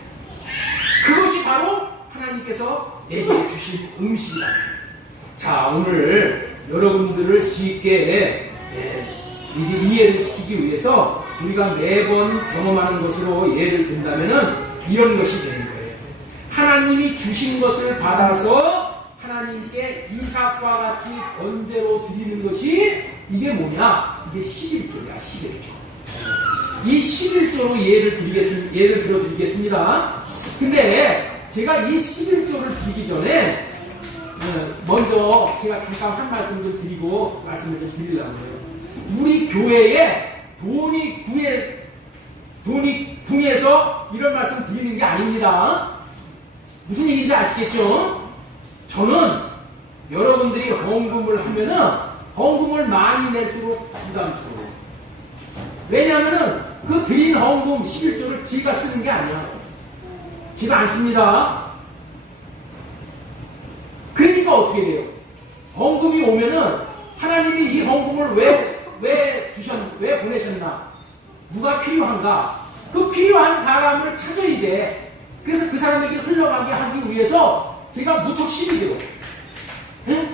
그것이 바로 하나님께서 내게 주신 음식이다. 자, 오늘 여러분들을 쉽게 이해를 시키기 위해서 우리가 매번 경험하는 것으로 예를 든다면은 이런 것이 되는 거예요. 하나님이 주신 것을 받아서 하나님께 이삭과 같이 번제로 드리는 것이 이게 뭐냐? 이게 11조야, 11조. 이 11조로 예를 들어 드리겠습니다. 근데 제가 이 11조를 드리기 전에 먼저 제가 잠깐 한 말씀 좀 드리고 말씀을 좀 드리려고 해요. 우리 교회에 돈이 궁해서 이런 말씀 드리는 게 아닙니다. 무슨 얘기인지 아시겠죠? 저는 여러분들이 헌금을 하면은 헌금을 많이 낼수록 부담스러워요. 왜냐하면은 그 드린 헌금 11조를 지가 쓰는 게 아니야. 지가 안 씁니다. 그러니까 어떻게 돼요? 헌금이 오면은 하나님이 이 헌금을 왜 보내셨나? 누가 필요한가? 그 필요한 사람을 찾아야 돼. 그래서 그 사람에게 흘러가게 하기 위해서 제가 무척 힘이 들어. 예?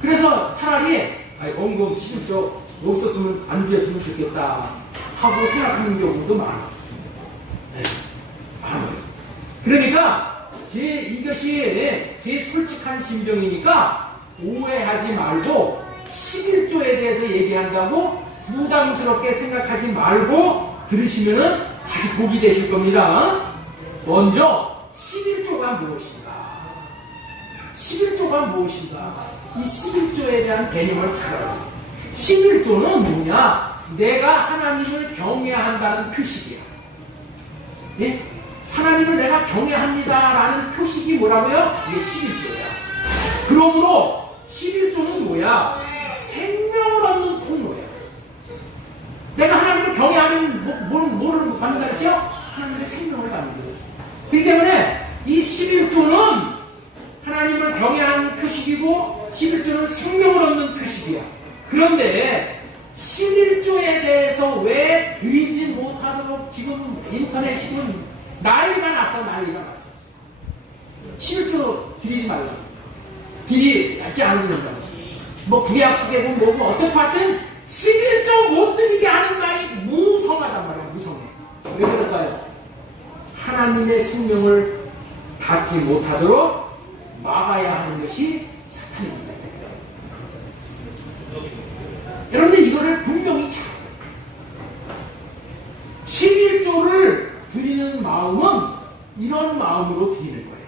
그래서 차라리 헌금 11조 없었으면 안 드렸으면 좋겠다 하고 생각하는 경우도 많아요. 네, 많아요. 그러니까 이것이 제 솔직한 심정이니까 오해하지 말고 11조에 대해서 얘기한다고 부담스럽게 생각하지 말고 들으시면은 아주 복이 되실 겁니다. 먼저 11조가 무엇인가? 11조가 무엇인가? 이 11조에 대한 개념을 찾아야 돼요. 11조는 뭐냐? 내가 하나님을 경외한다는 표식이야. 예? 하나님을 내가 경외합니다라는 표식이 뭐라고요? 이게 11조야. 그러므로 11조는 뭐야? 생명을 얻는 통로야. 내가 하나님을 경외하면 뭐를 받는다 그랬죠? 하나님의 생명을 받는 거예요. 그렇기 때문에 이 11조는 하나님을 경외하는 표식이고 11조는 생명을 얻는 표식이야. 그런데 11조에 대해서 왜 드리지 못하도록 지금 인터넷이군 난리가 났어. 11조 드리지 말라고. 드리지 않는다고. 뭐 구약시계고 뭐고 어떻게 봤든 11조 못 드리게 하는 말이 무성하단 말이야. 무성해. 왜 그럴까요? 하나님의 생명을 받지 못하도록 막아야 하는 것이 사탄입니다. 여러분들 이거를 분명히 잘 11조를 드리는 마음은 이런 마음으로 드리는 거예요.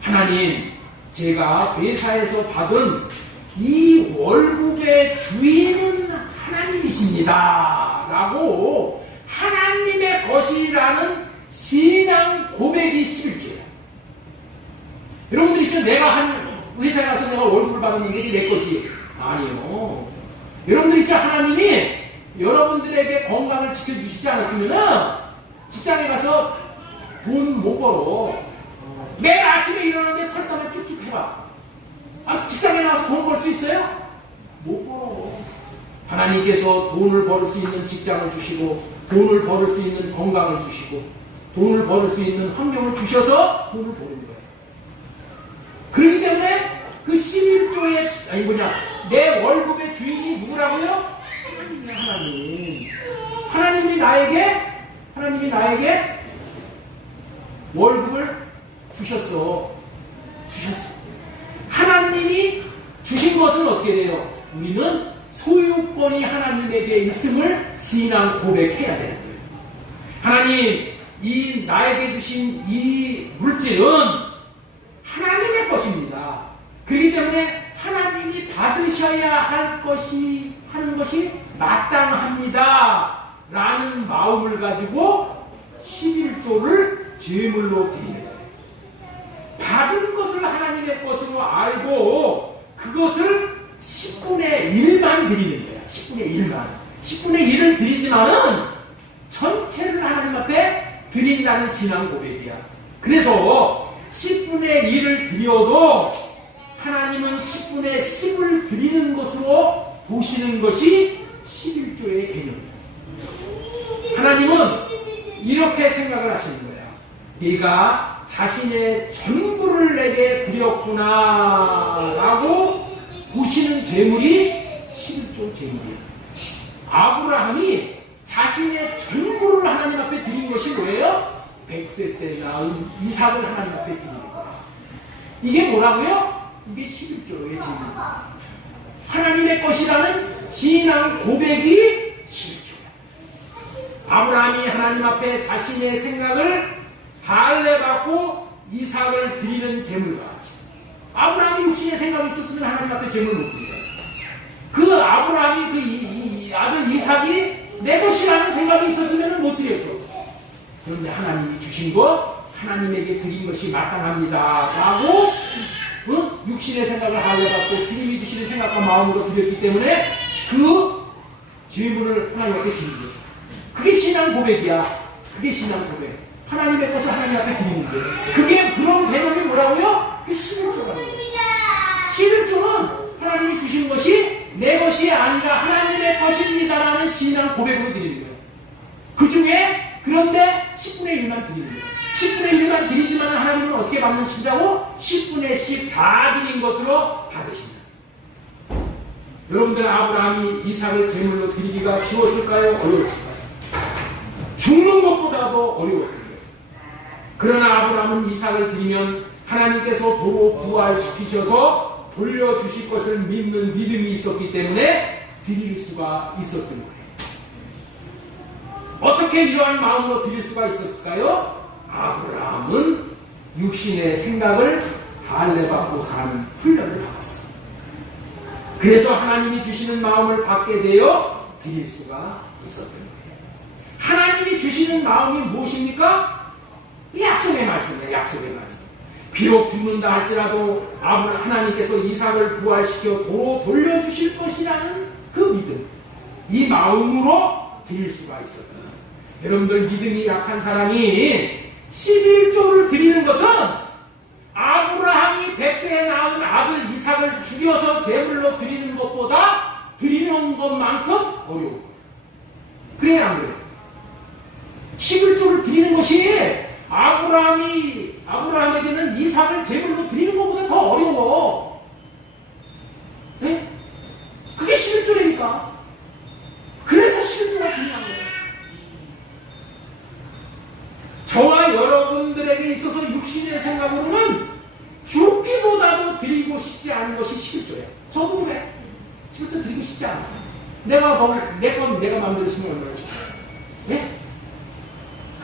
하나님, 제가 회사에서 받은 이 월급의 주인은 하나님이십니다 라고 하나님의 것이라는 신앙 고백이 11조야. 여러분들 있죠? 내가 한 회사에 가서 내가 월급을 받는 게 내 거지. 아니요. 여러분들 있죠? 하나님이 여러분들에게 건강을 지켜주시지 않았으면 직장에 가서 돈 못 벌어. 매일 아침에 일어나는데 설사를 쭉쭉 해봐. 직장에 나와서 돈 벌 수 있어요? 못 벌어. 하나님께서 돈을 벌 수 있는 직장을 주시고, 돈을 벌 수 있는 건강을 주시고, 돈을 벌 수 있는 환경을 주셔서 돈을 버는 거예요. 그렇기 때문에 그 11조의 내 월급의 주인이 누구라고요? 하나님이 하나님. 하나님이 나에게 월급을 주셨어. 하나님이 주신 것은 어떻게 돼요? 우리는 소유권이 하나님에게 있음을 신앙 고백해야 되는 거예요. 하나님, 이 나에게 주신 이 물질은 하나님의 것입니다. 그렇기 때문에 하나님이 받으셔야 하는 것이 마땅합니다. 라는 마음을 가지고 11조를 제물로 드리는 거예요. 받은 것을 하나님의 것으로 알고 그것을 10분의 1만 드리는 거예요. 10분의 1만. 10분의 1을 드리지만은 전체를 하나님 앞에 드린다는 신앙 고백이야. 그래서 10분의 1을 드려도 하나님은 10분의 10을 드리는 것으로 보시는 것이 11조의 개념이에요. 하나님은 이렇게 생각을 하시는 거예요. 네가 자신의 전부를 내게 드렸구나 라고 보시는 제물이 11조 제물이에요. 아브라함이 자신의 전부를 하나님 앞에 드린 것이 뭐예요? 100세 때 낳은 이삭을 하나님 앞에 드리는 거예요. 이게 뭐라고요? 이게 11조의 제물입니다. 하나님의 것이라는 신앙 고백이 11조예요. 아브라함이 하나님 앞에 자신의 생각을 할례받고 이삭을 드리는 제물과 같이, 아브라함이 육신의 생각이 있었으면 하나님 앞에 제물을 못 드리잖아요. 그 아브라함이 그 아들 이삭이 내 것이라는 생각이 있었으면 못 드렸어. 그런데 하나님이 주신 것, 하나님에게 드린 것이 마땅합니다 라고 육신의 생각을 할례받고 주님이 주시는 생각과 마음으로 드렸기 때문에 그 제물을 하나님 앞에 드린 거예요. 그게 신앙 고백이야. 그게 신앙 고백. 하나님의 것을 하나님 앞에 드리는 거예요. 그게 그런 개념이 뭐라고요? 그게 11조라는 거예요. 11조는 하나님이 주신 것이 내 것이 아니라 하나님의 것입니다라는 신앙 고백으로 드리는 거예요. 그 중에 그런데 10분의 1만 드리는 거예요. 10분의 1만 드리지만 하나님은 어떻게 받으신다고? 10분의 10 다 드린 것으로 받으신다. 여러분들, 아브라함이 이삭을 제물로 드리기가 쉬웠을까요? 어려웠을까요? 죽는 것보다도 어려웠던 거예요. 그러나 아브라함은 이삭을 드리면 하나님께서 도로 부활시키셔서 돌려주실 것을 믿는 믿음이 있었기 때문에 드릴 수가 있었던 거예요. 어떻게 이러한 마음으로 드릴 수가 있었을까요? 아브라함은 육신의 생각을 할례받고 사는 훈련을 받았어요. 그래서 하나님이 주시는 마음을 받게 되어 드릴 수가 있었던 거예요. 하나님이 주시는 마음이 무엇입니까? 약속의 말씀이에요. 약속의 말씀. 비록 죽는다 할지라도 하나님께서 이삭을 부활시켜 도로 돌려주실 것이라는 그 믿음, 이 마음으로 드릴 수가 있었다. 여러분들, 믿음이 약한 사람이 11조를 드리는 것은 아브라함이 100세에 낳은 아들 이삭을 죽여서 제물로 드리는 것보다 드리는 것만큼 어려운 거예요. 그래야 안 돼요. 11조를 드리는 것이 아브라함에게는 이삭을 제물로 드리는 것보다 더 어려워. 네? 그게 11조라니까. 그래서 11조가 중요한 거예요. 저와 여러분들에게 있어서 육신의 생각으로는 죽기보다도 드리고 싶지 않은 것이 11조예요. 저도 그래. 11조 드리고 싶지 않아. 내 건 내가 마음대로 쓰면 얼마나 좋아. 네?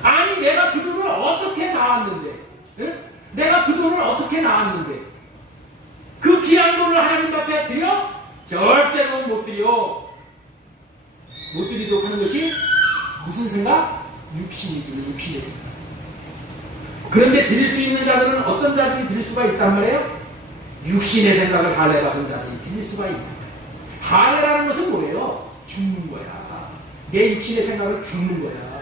아니, 내가 그 돈을 어떻게 낳았는데, 네? 내가 그 돈을 어떻게 낳았는데, 그 귀한 돈을 하나님 앞에 드려? 절대로 못 드려. 못 드리도록 하는 것이 무슨 생각? 육신이 주는 육신의 생각. 그런데 드릴 수 있는 자들은 어떤 자들이 드릴 수가 있단 말이에요? 육신의 생각을 할례받은 자들이 드릴 수가 있단 말이에요. 할례라는 것은 뭐예요? 죽는 거야. 내 육신의 생각을 죽는 거야.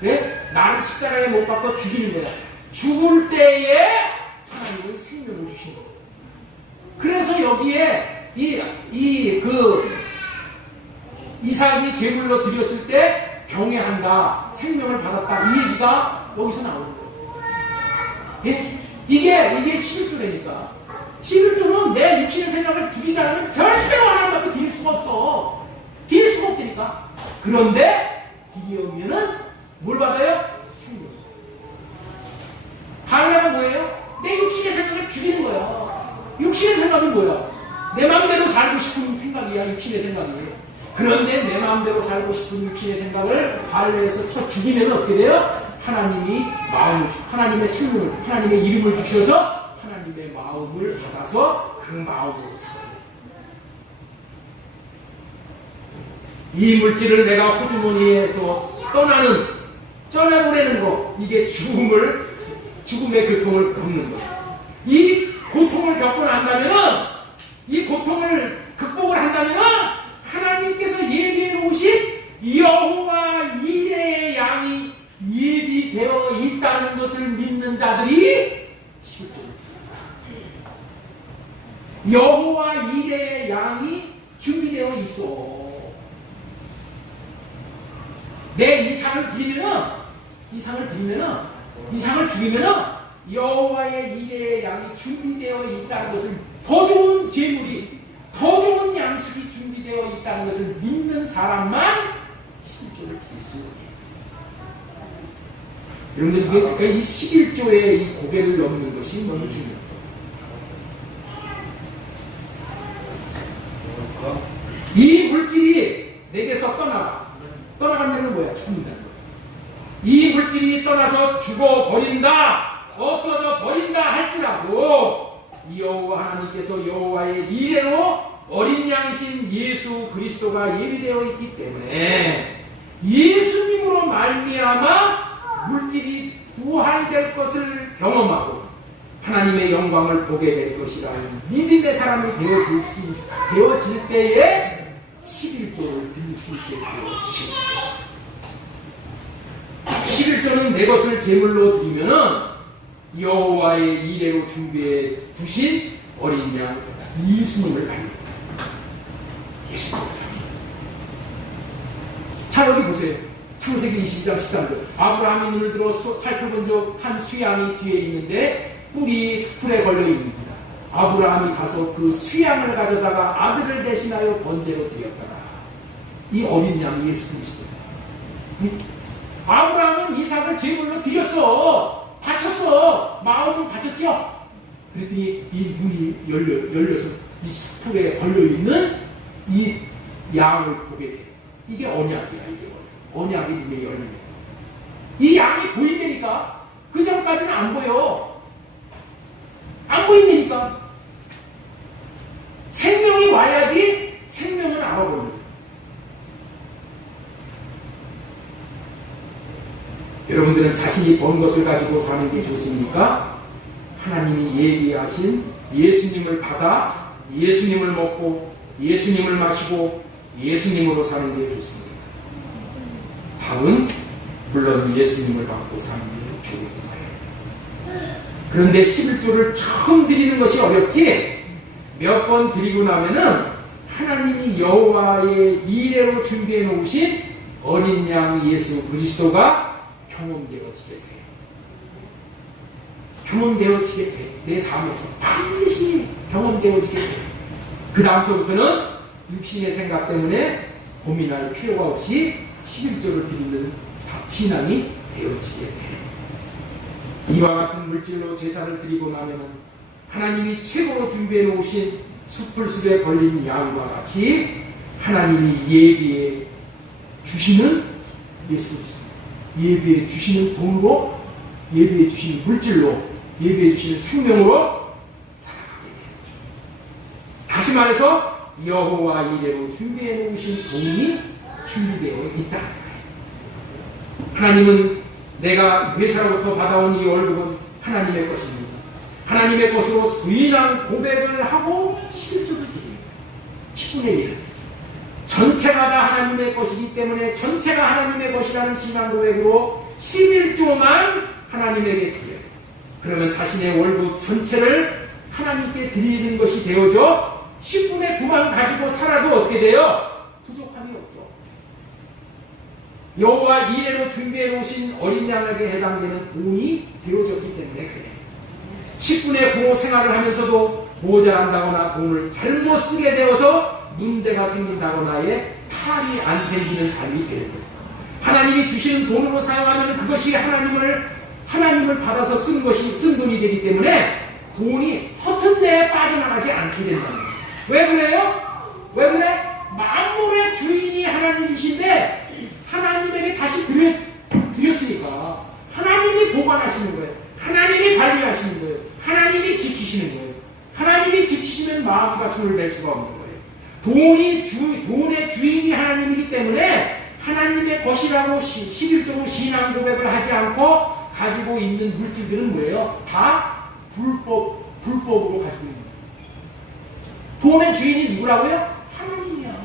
네? 나를 십자가에 못 박아 죽이는 거야. 죽을 때에 하나님은 생명을 주신 거예요. 그래서 여기에 이삭이 제물로 드렸을 때 경외한다, 생명을 받았다, 이 얘기가 여기서 나오는 거예요. 예? 이게 11조라니까. 11조는 내 육신의 생각을 드리지 않으면 절대로 하나님 앞에 드릴 수가 없어. 드릴 수가 없다니까. 그런데 드리면은 뭘 받아요? 생명. 할례가 뭐예요? 내 육신의 생각을 죽이는 거야. 육신의 생각이 뭐야? 내 마음대로 살고 싶은 생각이야, 육신의 생각이. 그런데 내 마음대로 살고 싶은 육신의 생각을 할례에서 쳐 죽이면 어떻게 돼요? 하나님이 하나님의 생명을, 하나님의 이름을 주셔서 하나님의 마음을 받아서 그 마음으로 살아요. 이 물질을 내가 호주머니에서 떠나보내는 거, 이게 죽음의 고통을 겪는 거예요. 이 고통을 겪고 난다면은, 이 고통을 극복을 한다면은, 하나님께서 예비해 놓으신 여호와 이레의 양이 예비되어 있다는 것을 믿는 자들이 실존. 여호와 이레의 양이 준비되어 있어. 내 이상을 죽이면은 여호와의 이레의 양이 준비되어 있다는 것을, 더 좋은 재물이, 더 좋은 양식이 준비되어 있다는 것을 믿는 사람만 실존을 드릴 수 있어요. 여러분들, 그러니까 이 11조의 이 고개를 넘는 것이 너무 중요해요. 이 물질이 내게서 떠나간다는 뭐야? 죽는다는 거야. 이 물질이 떠나서 죽어버린다, 없어져 버린다 할지라도 여호와 하나님께서 여호와의 이레로 어린 양이신 예수 그리스도가 예비되어 있기 때문에 예수님으로 말미암아 물질이 부활될 것을 경험하고 하나님의 영광을 보게 될 것이라는 믿음의 사람이 되어질 때에 11조를 드릴 수 있게 되어지십니다. 11조는 내 것을 제물로 드리면은 여호와의 이레로 준비해 두신 어린 양 예수님을 받는 예수님. 자, 여기 보세요. 창세기 22장 13절. 아브라함이 눈을 들어 살펴본 적 한 수양이 뒤에 있는데 뿔이 숯불에 걸려 있는지라. 아브라함이 가서 그 수양을 가져다가 아들을 대신하여 번제로 드렸더라. 이 어린 양 예수 그리스도다. 아브라함은 이삭을 제물로 드렸어. 바쳤어. 마음을 바쳤죠. 그랬더니 이 눈이 열려서 이 숯불에 걸려있는 이 양을 보게 돼. 이게 언약이야. 이게 언약이 눈에 열리는 거야. 이 양이 보인다니까. 그 전까지는 안 보여. 안 보인다니까. 생명이 와야지 생명은 알아보는 거야. 여러분들은 자신이 번 것을 가지고 사는 게 좋습니까? 하나님이 예비하신 예수님을 받아 예수님을 먹고 예수님을 마시고 예수님으로 사는 게 좋습니다. 답은 물론 예수님을 받고 사는 게 좋은 거예요. 그런데 11조를 처음 드리는 것이 어렵지, 몇 번 드리고 나면은 하나님이 여호와의 이레로 준비해 놓으신 어린 양 예수 그리스도가 경험되어지게 돼요. 경험되어지게 돼요. 내 삶에서 반드시 경험되어지게 돼요. 그 다음서부터는 육신의 생각 때문에 고민할 필요가 없이 11조를 드리는 신앙이 되어지게 돼요. 이와 같은 물질로 제사를 드리고 나면은 하나님이 최고로 준비해 놓으신 숯불숲에 걸린 양과 같이 하나님이 예비해 주시는 예수 그리스도, 예비해 주시는 돈으로, 예비해 주시는 물질로, 예비해 주시는 생명으로 살아가게 돼요. 다시 말해서 여호와 이레로 준비해 놓으신 돈이 준비되어 있다. 하나님은 내가 회사로부터 받아온 이 월급은 하나님의 것입니다. 하나님의 것으로 수인한 고백을 하고 11조를 드립니다. 10분의 1. 전체가 다 하나님의 것이기 때문에 전체가 하나님의 것이라는 신앙 고백으로 11조만 하나님에게 드려요. 그러면 자신의 월급 전체를 하나님께 드리는 것이 되어져 10분의 9만 가지고 살아도 어떻게 돼요? 부족함이 없어. 여호와 이레로 준비해 놓으신 어린 양에게 해당되는 돈이 되어졌기 때문에 그래. 10분의 9로 생활을 하면서도 모자란다거나 돈을 잘못 쓰게 되어서 문제가 생긴다거나의 탈이 안 생기는 삶이 되는 거예요. 하나님이 주시는 돈으로 사용하면 그것이 하나님을 받아서 쓴 돈이 되기 때문에 돈이 허튼 데에 빠져나가지 않게 된다는 거예요. 왜 그래요? 왜 그래? 만물의 주인이 하나님이신데 하나님에게 다시 드렸으니까 하나님이 보관하시는 거예요. 하나님이 관리하시는 거예요. 하나님이 지키시는 거예요. 하나님이 지키시면 마음과 손을 댈 수가 없는 거예요. 돈의 주인이 하나님이기 때문에 하나님의 것이라고 11조로 신앙 고백을 하지 않고 가지고 있는 물질들은 뭐예요? 다 불법으로 가지고 있는 거예요. 돈의 주인이 누구라고요? 하나님이야.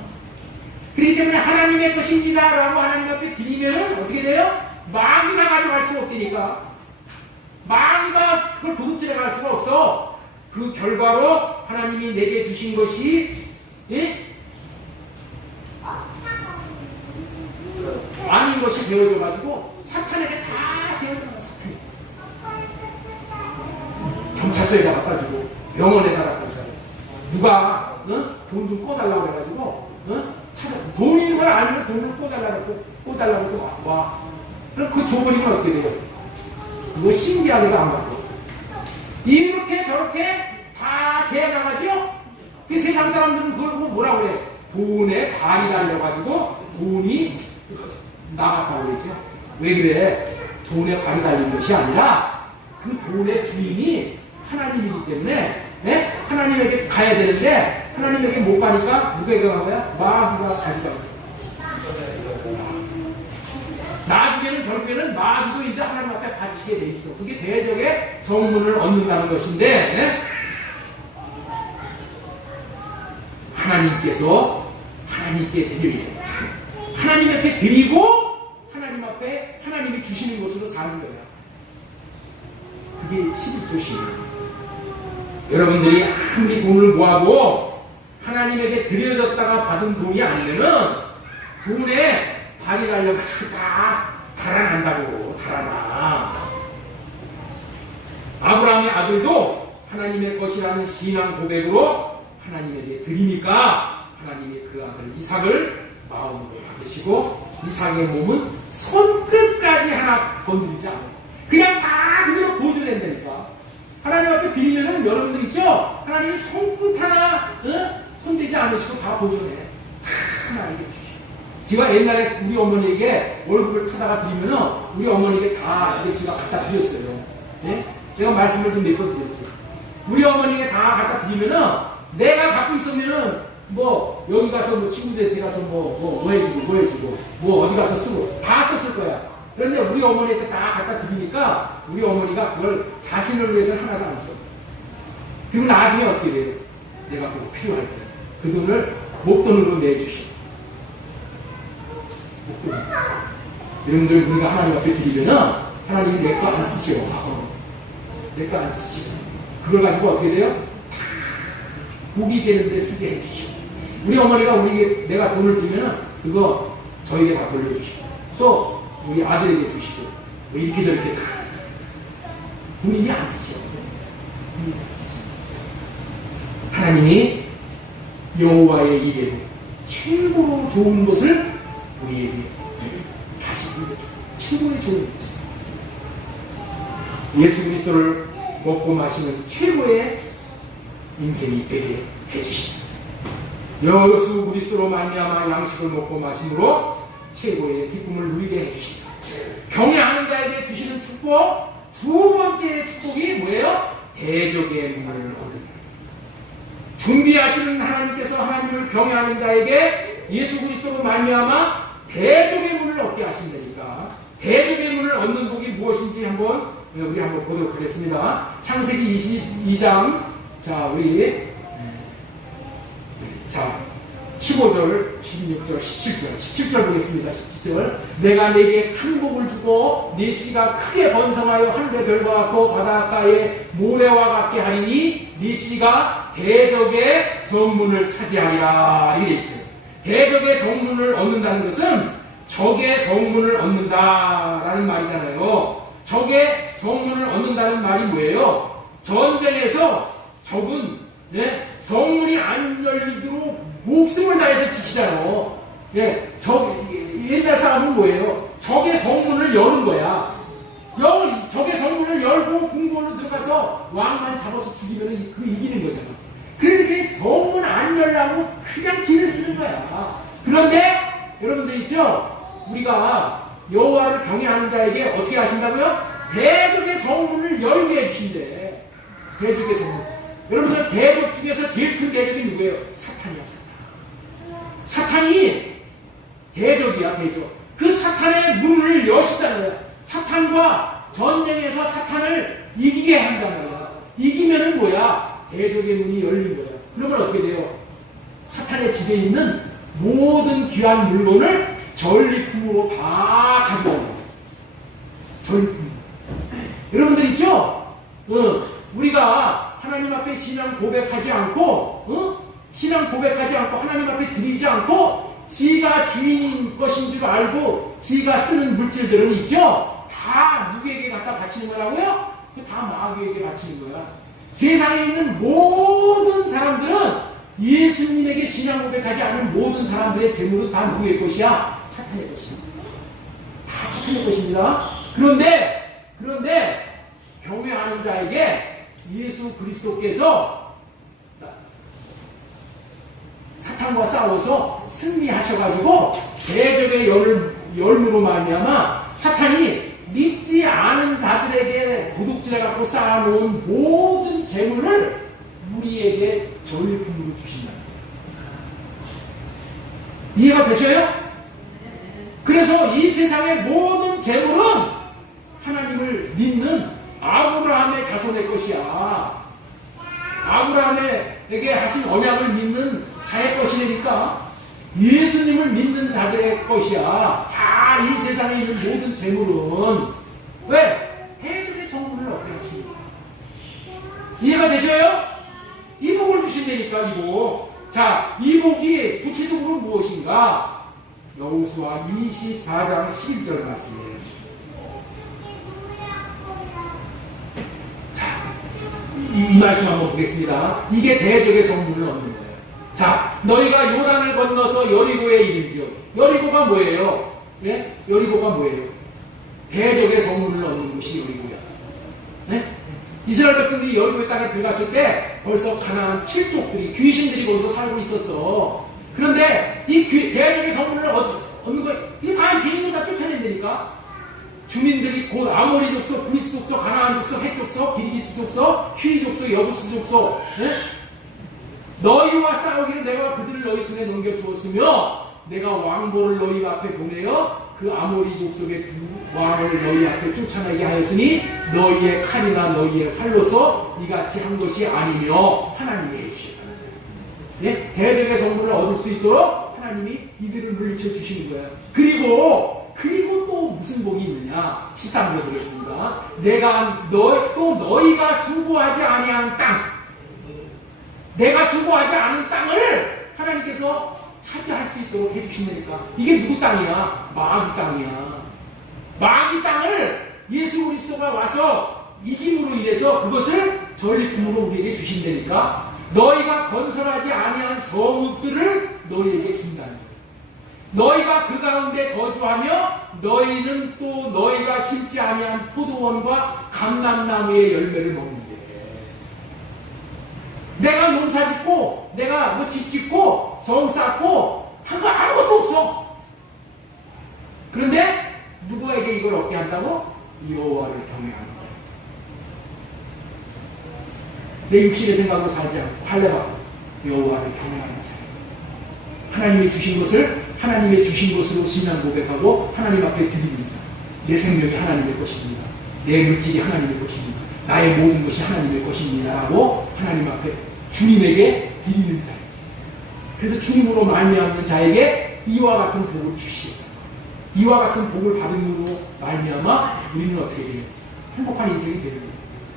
그렇기 때문에 하나님의 것입니다 라고 하나님 앞에 드리면 어떻게 돼요? 마귀가 가져갈 수 없으니까. 마귀가 그걸 도둑질해 갈 수가 없어. 그 결과로 하나님이 내게 주신 것이 아닌 것이 되어져가지고 사탄에게 다 세워져요. 사탄이 경찰서에다 갖다 주고 병원에다 갖다 줘요. 누가 돈 좀 꿔달라고 해가지고 찾아 돈 있는 걸 아니면 돈을 꿔달라고 와. 그럼 그 줘버리면 어떻게 돼요? 그거 신기하게도 안 받고 이렇게 저렇게 다 세어나가죠? 그 세상 사람들은 그걸 보고 뭐라고 그래? 돈에 발이 달려가지고 돈이 나갔다고 그러죠. 왜 그래? 돈에 발이 달린 것이 아니라 그 돈의 주인이 하나님이기 때문에 하나님에게 가야 되는데 하나님에게 못 가니까 누가 가고요? 마귀가 가져가고 나중에는 결국에는 마귀도 이제 하나님 앞에 바치게 돼 있어. 그게 대적의 성문을 얻는다는 것인데 하나님께서 하나님께 드려야 돼. 하나님 앞에 드리고 하나님 앞에 하나님이 주시는 것으로 사는 거야. 그게 11조시예요. 여러분들이 아무리 돈을 모아도 하나님에게 드려졌다가 받은 돈이 아니면은 돈에 발이 달려가지고 다 달아난다고. 달아나. 아브라함의 아들도 하나님의 것이라는 신앙 고백으로 하나님에게 드리니까 하나님이 그 아들 이삭을 마음으로 받으시고 이삭의 몸은 손끝까지 하나 건드리지 않아요. 그냥 다 그대로 보존된다니까. 하나님 앞에 드리면은 여러분들 있죠? 하나님이 손끝 하나 손대지 않으시고 다 보존해. 하나님께 주시고. 제가 옛날에 우리 어머니에게 월급을 타다가 드리면은 우리 어머니에게 다 제가 갖다 드렸어요. 예? 제가 말씀을 좀 몇 번 드렸어요. 우리 어머니에게 다 갖다 드리면은 내가 갖고 있으면은 뭐 여기 가서 뭐 친구들한테 가서 뭐 해주고 뭐 어디 가서 쓰고 다 썼을 거야. 그런데 우리 어머니한테 다 갖다 드리니까 우리 어머니가 그걸 자신을 위해서 하나도 안 써. 그리고 나중에 어떻게 돼요? 내가 그거 필요할 때 그 돈을 목돈으로 내주셔. 목돈. 여러분들 우리가 하나님 앞에 드리면은 하나님이 내 거 안 쓰죠. 내 거 안 쓰죠. 그걸 가지고 어떻게 돼요? 복이 되는데 쓰게 해주시오. 우리 어머니가 내가 돈을 드리면은 그거 저에게 다 돌려주시고 또 우리 아들에게 주시고 뭐 이렇게 저렇게 본인이 안 쓰죠. 본인이 안 쓰죠. 하나님이 여호와의 이레로 최고로 좋은 것을 우리에게 다시 보여줘. 최고의 좋은 것을 예수 그리스도를 먹고 마시는 최고의 인생이 되게 해주십니다. 예수 그리스도로 말미암아 양식을 먹고 마심으로 최고의 기쁨을 누리게 해주십니다. 경외하는 자에게 주시는 축복, 두 번째 축복이 뭐예요? 대적의 문을 얻는. 준비하시는 하나님께서 하나님을 경외하는 자에게 예수 그리스도로 말미암아 대적의 문을 얻게 하신다니까. 대적의 문을 얻는 복이 무엇인지 우리 한번 보도록 하겠습니다. 창세기 22장. 자, 15절, 16절, 17절 보겠습니다. 17절. 내가 내게 큰 복을 주고 네 씨가 크게 번성하여 하늘의 별과 같고 바닷가의 모래와 같게 하리니 네 씨가 대적의 성문을 차지하리라. 이게 있어요. 대적의 성문을 얻는다는 것은 적의 성문을 얻는다라는 말이잖아요. 적의 성문을 얻는다는 말이 뭐예요? 전쟁에서 적은 성문이 안 열리도록 목숨을 다해서 지키잖아요. 옛날 사람은 뭐예요? 적의 성문을 여는 거야. 적의 성문을 열고 궁궐로 들어가서 왕만 잡아서 죽이면 그 이기는 거잖아. 그러니까 성문 안 열라고 그냥 길을 쓰는 거야. 그런데 여러분들 있죠? 우리가 여호와를 경외하는 자에게 어떻게 하신다고요? 대적의 성문을 열게 해주신대. 대적의 성문. 여러분들 대적 중에서 제일 큰 대적이 누구예요? 사탄이야. 사탄이 대적이야. 대적. 그 사탄의 문을 여신다는 거야. 사탄과 전쟁에서 사탄을 이기게 한다는 거야. 이기면은 뭐야? 대적의 문이 열린 거야. 그러면 어떻게 돼요? 사탄의 집에 있는 모든 귀한 물건을 전리품으로 다 가져오는 거야. 전리품. 여러분들 있죠? 우리가 하나님 앞에 신앙 고백하지 않고, 신앙 고백하지 않고 하나님 앞에 드리지 않고 지가 주인인 것인 줄 알고 지가 쓰는 물질들은 있죠? 다 누구에게 갖다 바치는 거라고요? 다 마귀에게 바치는 거야. 세상에 있는 모든 사람들은 예수님에게 신앙 고백하지 않는 모든 사람들의 재물은 다 누구의 것이야? 사탄의 것이야. 다 사탄의 것입니다. 그런데 경외하는 자에게 예수 그리스도께서 사탄과 싸워서 승리하셔가지고 대적의 열무로 말미암아 사탄이 믿지 않은 자들에게 도둑질해 갖고 쌓아놓은 모든 재물을 우리에게 전리품으로 주신다. 이해가 되셔요? 그래서 이 세상의 모든 재물은 하나님을 믿는 아브라함의 자손의 것이야. 아브라함에게 하신 언약을 믿는 자의 것이니까 예수님을 믿는 자들의 것이야. 다 이 세상에 있는 모든 재물은 왜? 대적의 성문을 얻게 하십니다. 이해가 되셔요? 이 복을 주신다니까, 이 복. 자, 이 복이 구체적으로 무엇인가? 여호수아 24장 11절 말씀이에요. 자, 이 말씀 한번 보겠습니다. 이게 대적의 성문을 얻는 거예요. 자, 너희가 요단을 건너서 여리고에 이른지요. 여리고가 뭐예요? 예? 여리고가 뭐예요? 대적의 성문을 얻는 곳이 여리고야. 네? 이스라엘 백성들이 여리고의 땅에 들어갔을 때 벌써 가나안 7족들이 귀신들이 거기서 살고 있었어. 그런데 이 대적의 성문을 얻는 거예요. 이게 다 귀신들 다 쫓아낸다니까. 주민들이 곧 아모리 족속, 브리스 족속, 가나안 족속, 헷 족속, 기리기스 족속, 휘리 족속, 여부스 족속. 네? 너희와 싸우기를 내가 그들을 너희 손에 넘겨주었으며 내가 왕보를 너희 앞에 보내어 그 아모리 족속의 두 왕을 너희 앞에 쫓아내게 하였으니 너희의 칼이나 너희의 활로서 이같이 한 것이 아니며 하나님의 일이시다. 예? 대적의 성문을 얻을 수 있도록 하나님이 이들을 물리쳐 주시는 거예요. 그리고 또 무슨 복이 있느냐? 13절 보겠습니다. 내가 너희가 수고하지 아니한 땅, 내가 수고하지 않은 땅을 하나님께서 차지할 수 있도록 해주신다니까. 이게 누구 땅이야? 마귀 땅이야. 마귀 땅을 예수 그리스도가 와서 이김으로 인해서 그것을 전리품으로 우리에게 주신다니까. 너희가 건설하지 아니한 성읍들을 너희에게 준다는 거야. 너희가 그 가운데 거주하며 너희는 또 너희가 심지 아니한 포도원과 감람나무의 열매를 먹는데. 내가 농사 짓고 내가 뭐 집 짓고 성 쌓고 한 거 아무것도 없어. 그런데 누구에게 이걸 얻게 한다고? 여호와를 경외하는 자. 내 육신의 생각으로 살지 않고 할례받고 여호와를 경외하는 자. 하나님이 주신 것을 하나님의 주신 것으로 신앙 고백하고 하나님 앞에 드리는 자. 내 생명이 하나님의 것입니다. 내 물질이 하나님의 것입니다. 나의 모든 것이 하나님의 것입니다 라고 하나님 앞에 주님에게 드리는 자. 그래서 주님으로 말미암는 자에게 이와 같은 복을 주시오. 이와 같은 복을 받음으로 말미암아 우리는 어떻게 돼요? 행복한 인생이 되는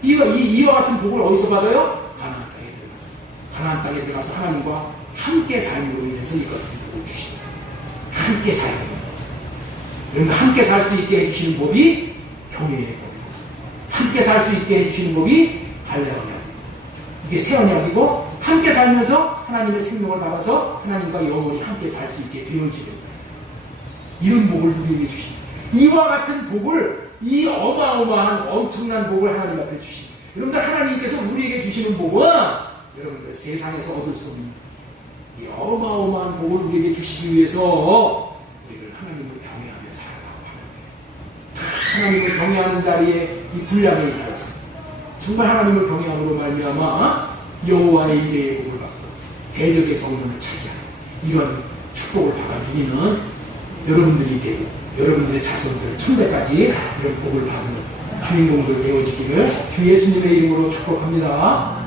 거예요. 이와 같은 복을 어디서 받아요? 가나안 땅에 들어가서. 가나안 땅에 들어가서 하나님과 함께 삶으로 인해서 이것을 복을 주시오. 함께 살게 되면서. 여러분 함께 살 수 있게 해주시는 법이 경외의 법이고, 함께 살 수 있게 해주시는 법이 할례언약. 이게 새 언약이고, 함께 살면서 하나님의 생명을 받아서 하나님과 영원히 함께 살 수 있게 되어지는 거예요. 이런 복을 누리게 주십니다. 이와 같은 복을, 이 어마어마한 엄청난 복을 하나님 앞에 주십니다. 여러분들 하나님께서 우리에게 주시는 복은 여러분들 세상에서 얻을 수 없는 이 어마어마한 복을 우리에게 주시기 위해서 우리를 하나님을 경외하며 살아가고 하는 거예요. 하나님을 경외하는 자리에 이 분량에 있어서 정말 하나님을 경외함으로 말미암아 여호와의 이레의 복을 받고 대적의 성문을 차지하는 이런 축복을 받아 누리는 여러분들이 되고 여러분들의 자손들 천대까지 이런 복을 받는 주인공들 되어지기를 주 예수님의 이름으로 축복합니다.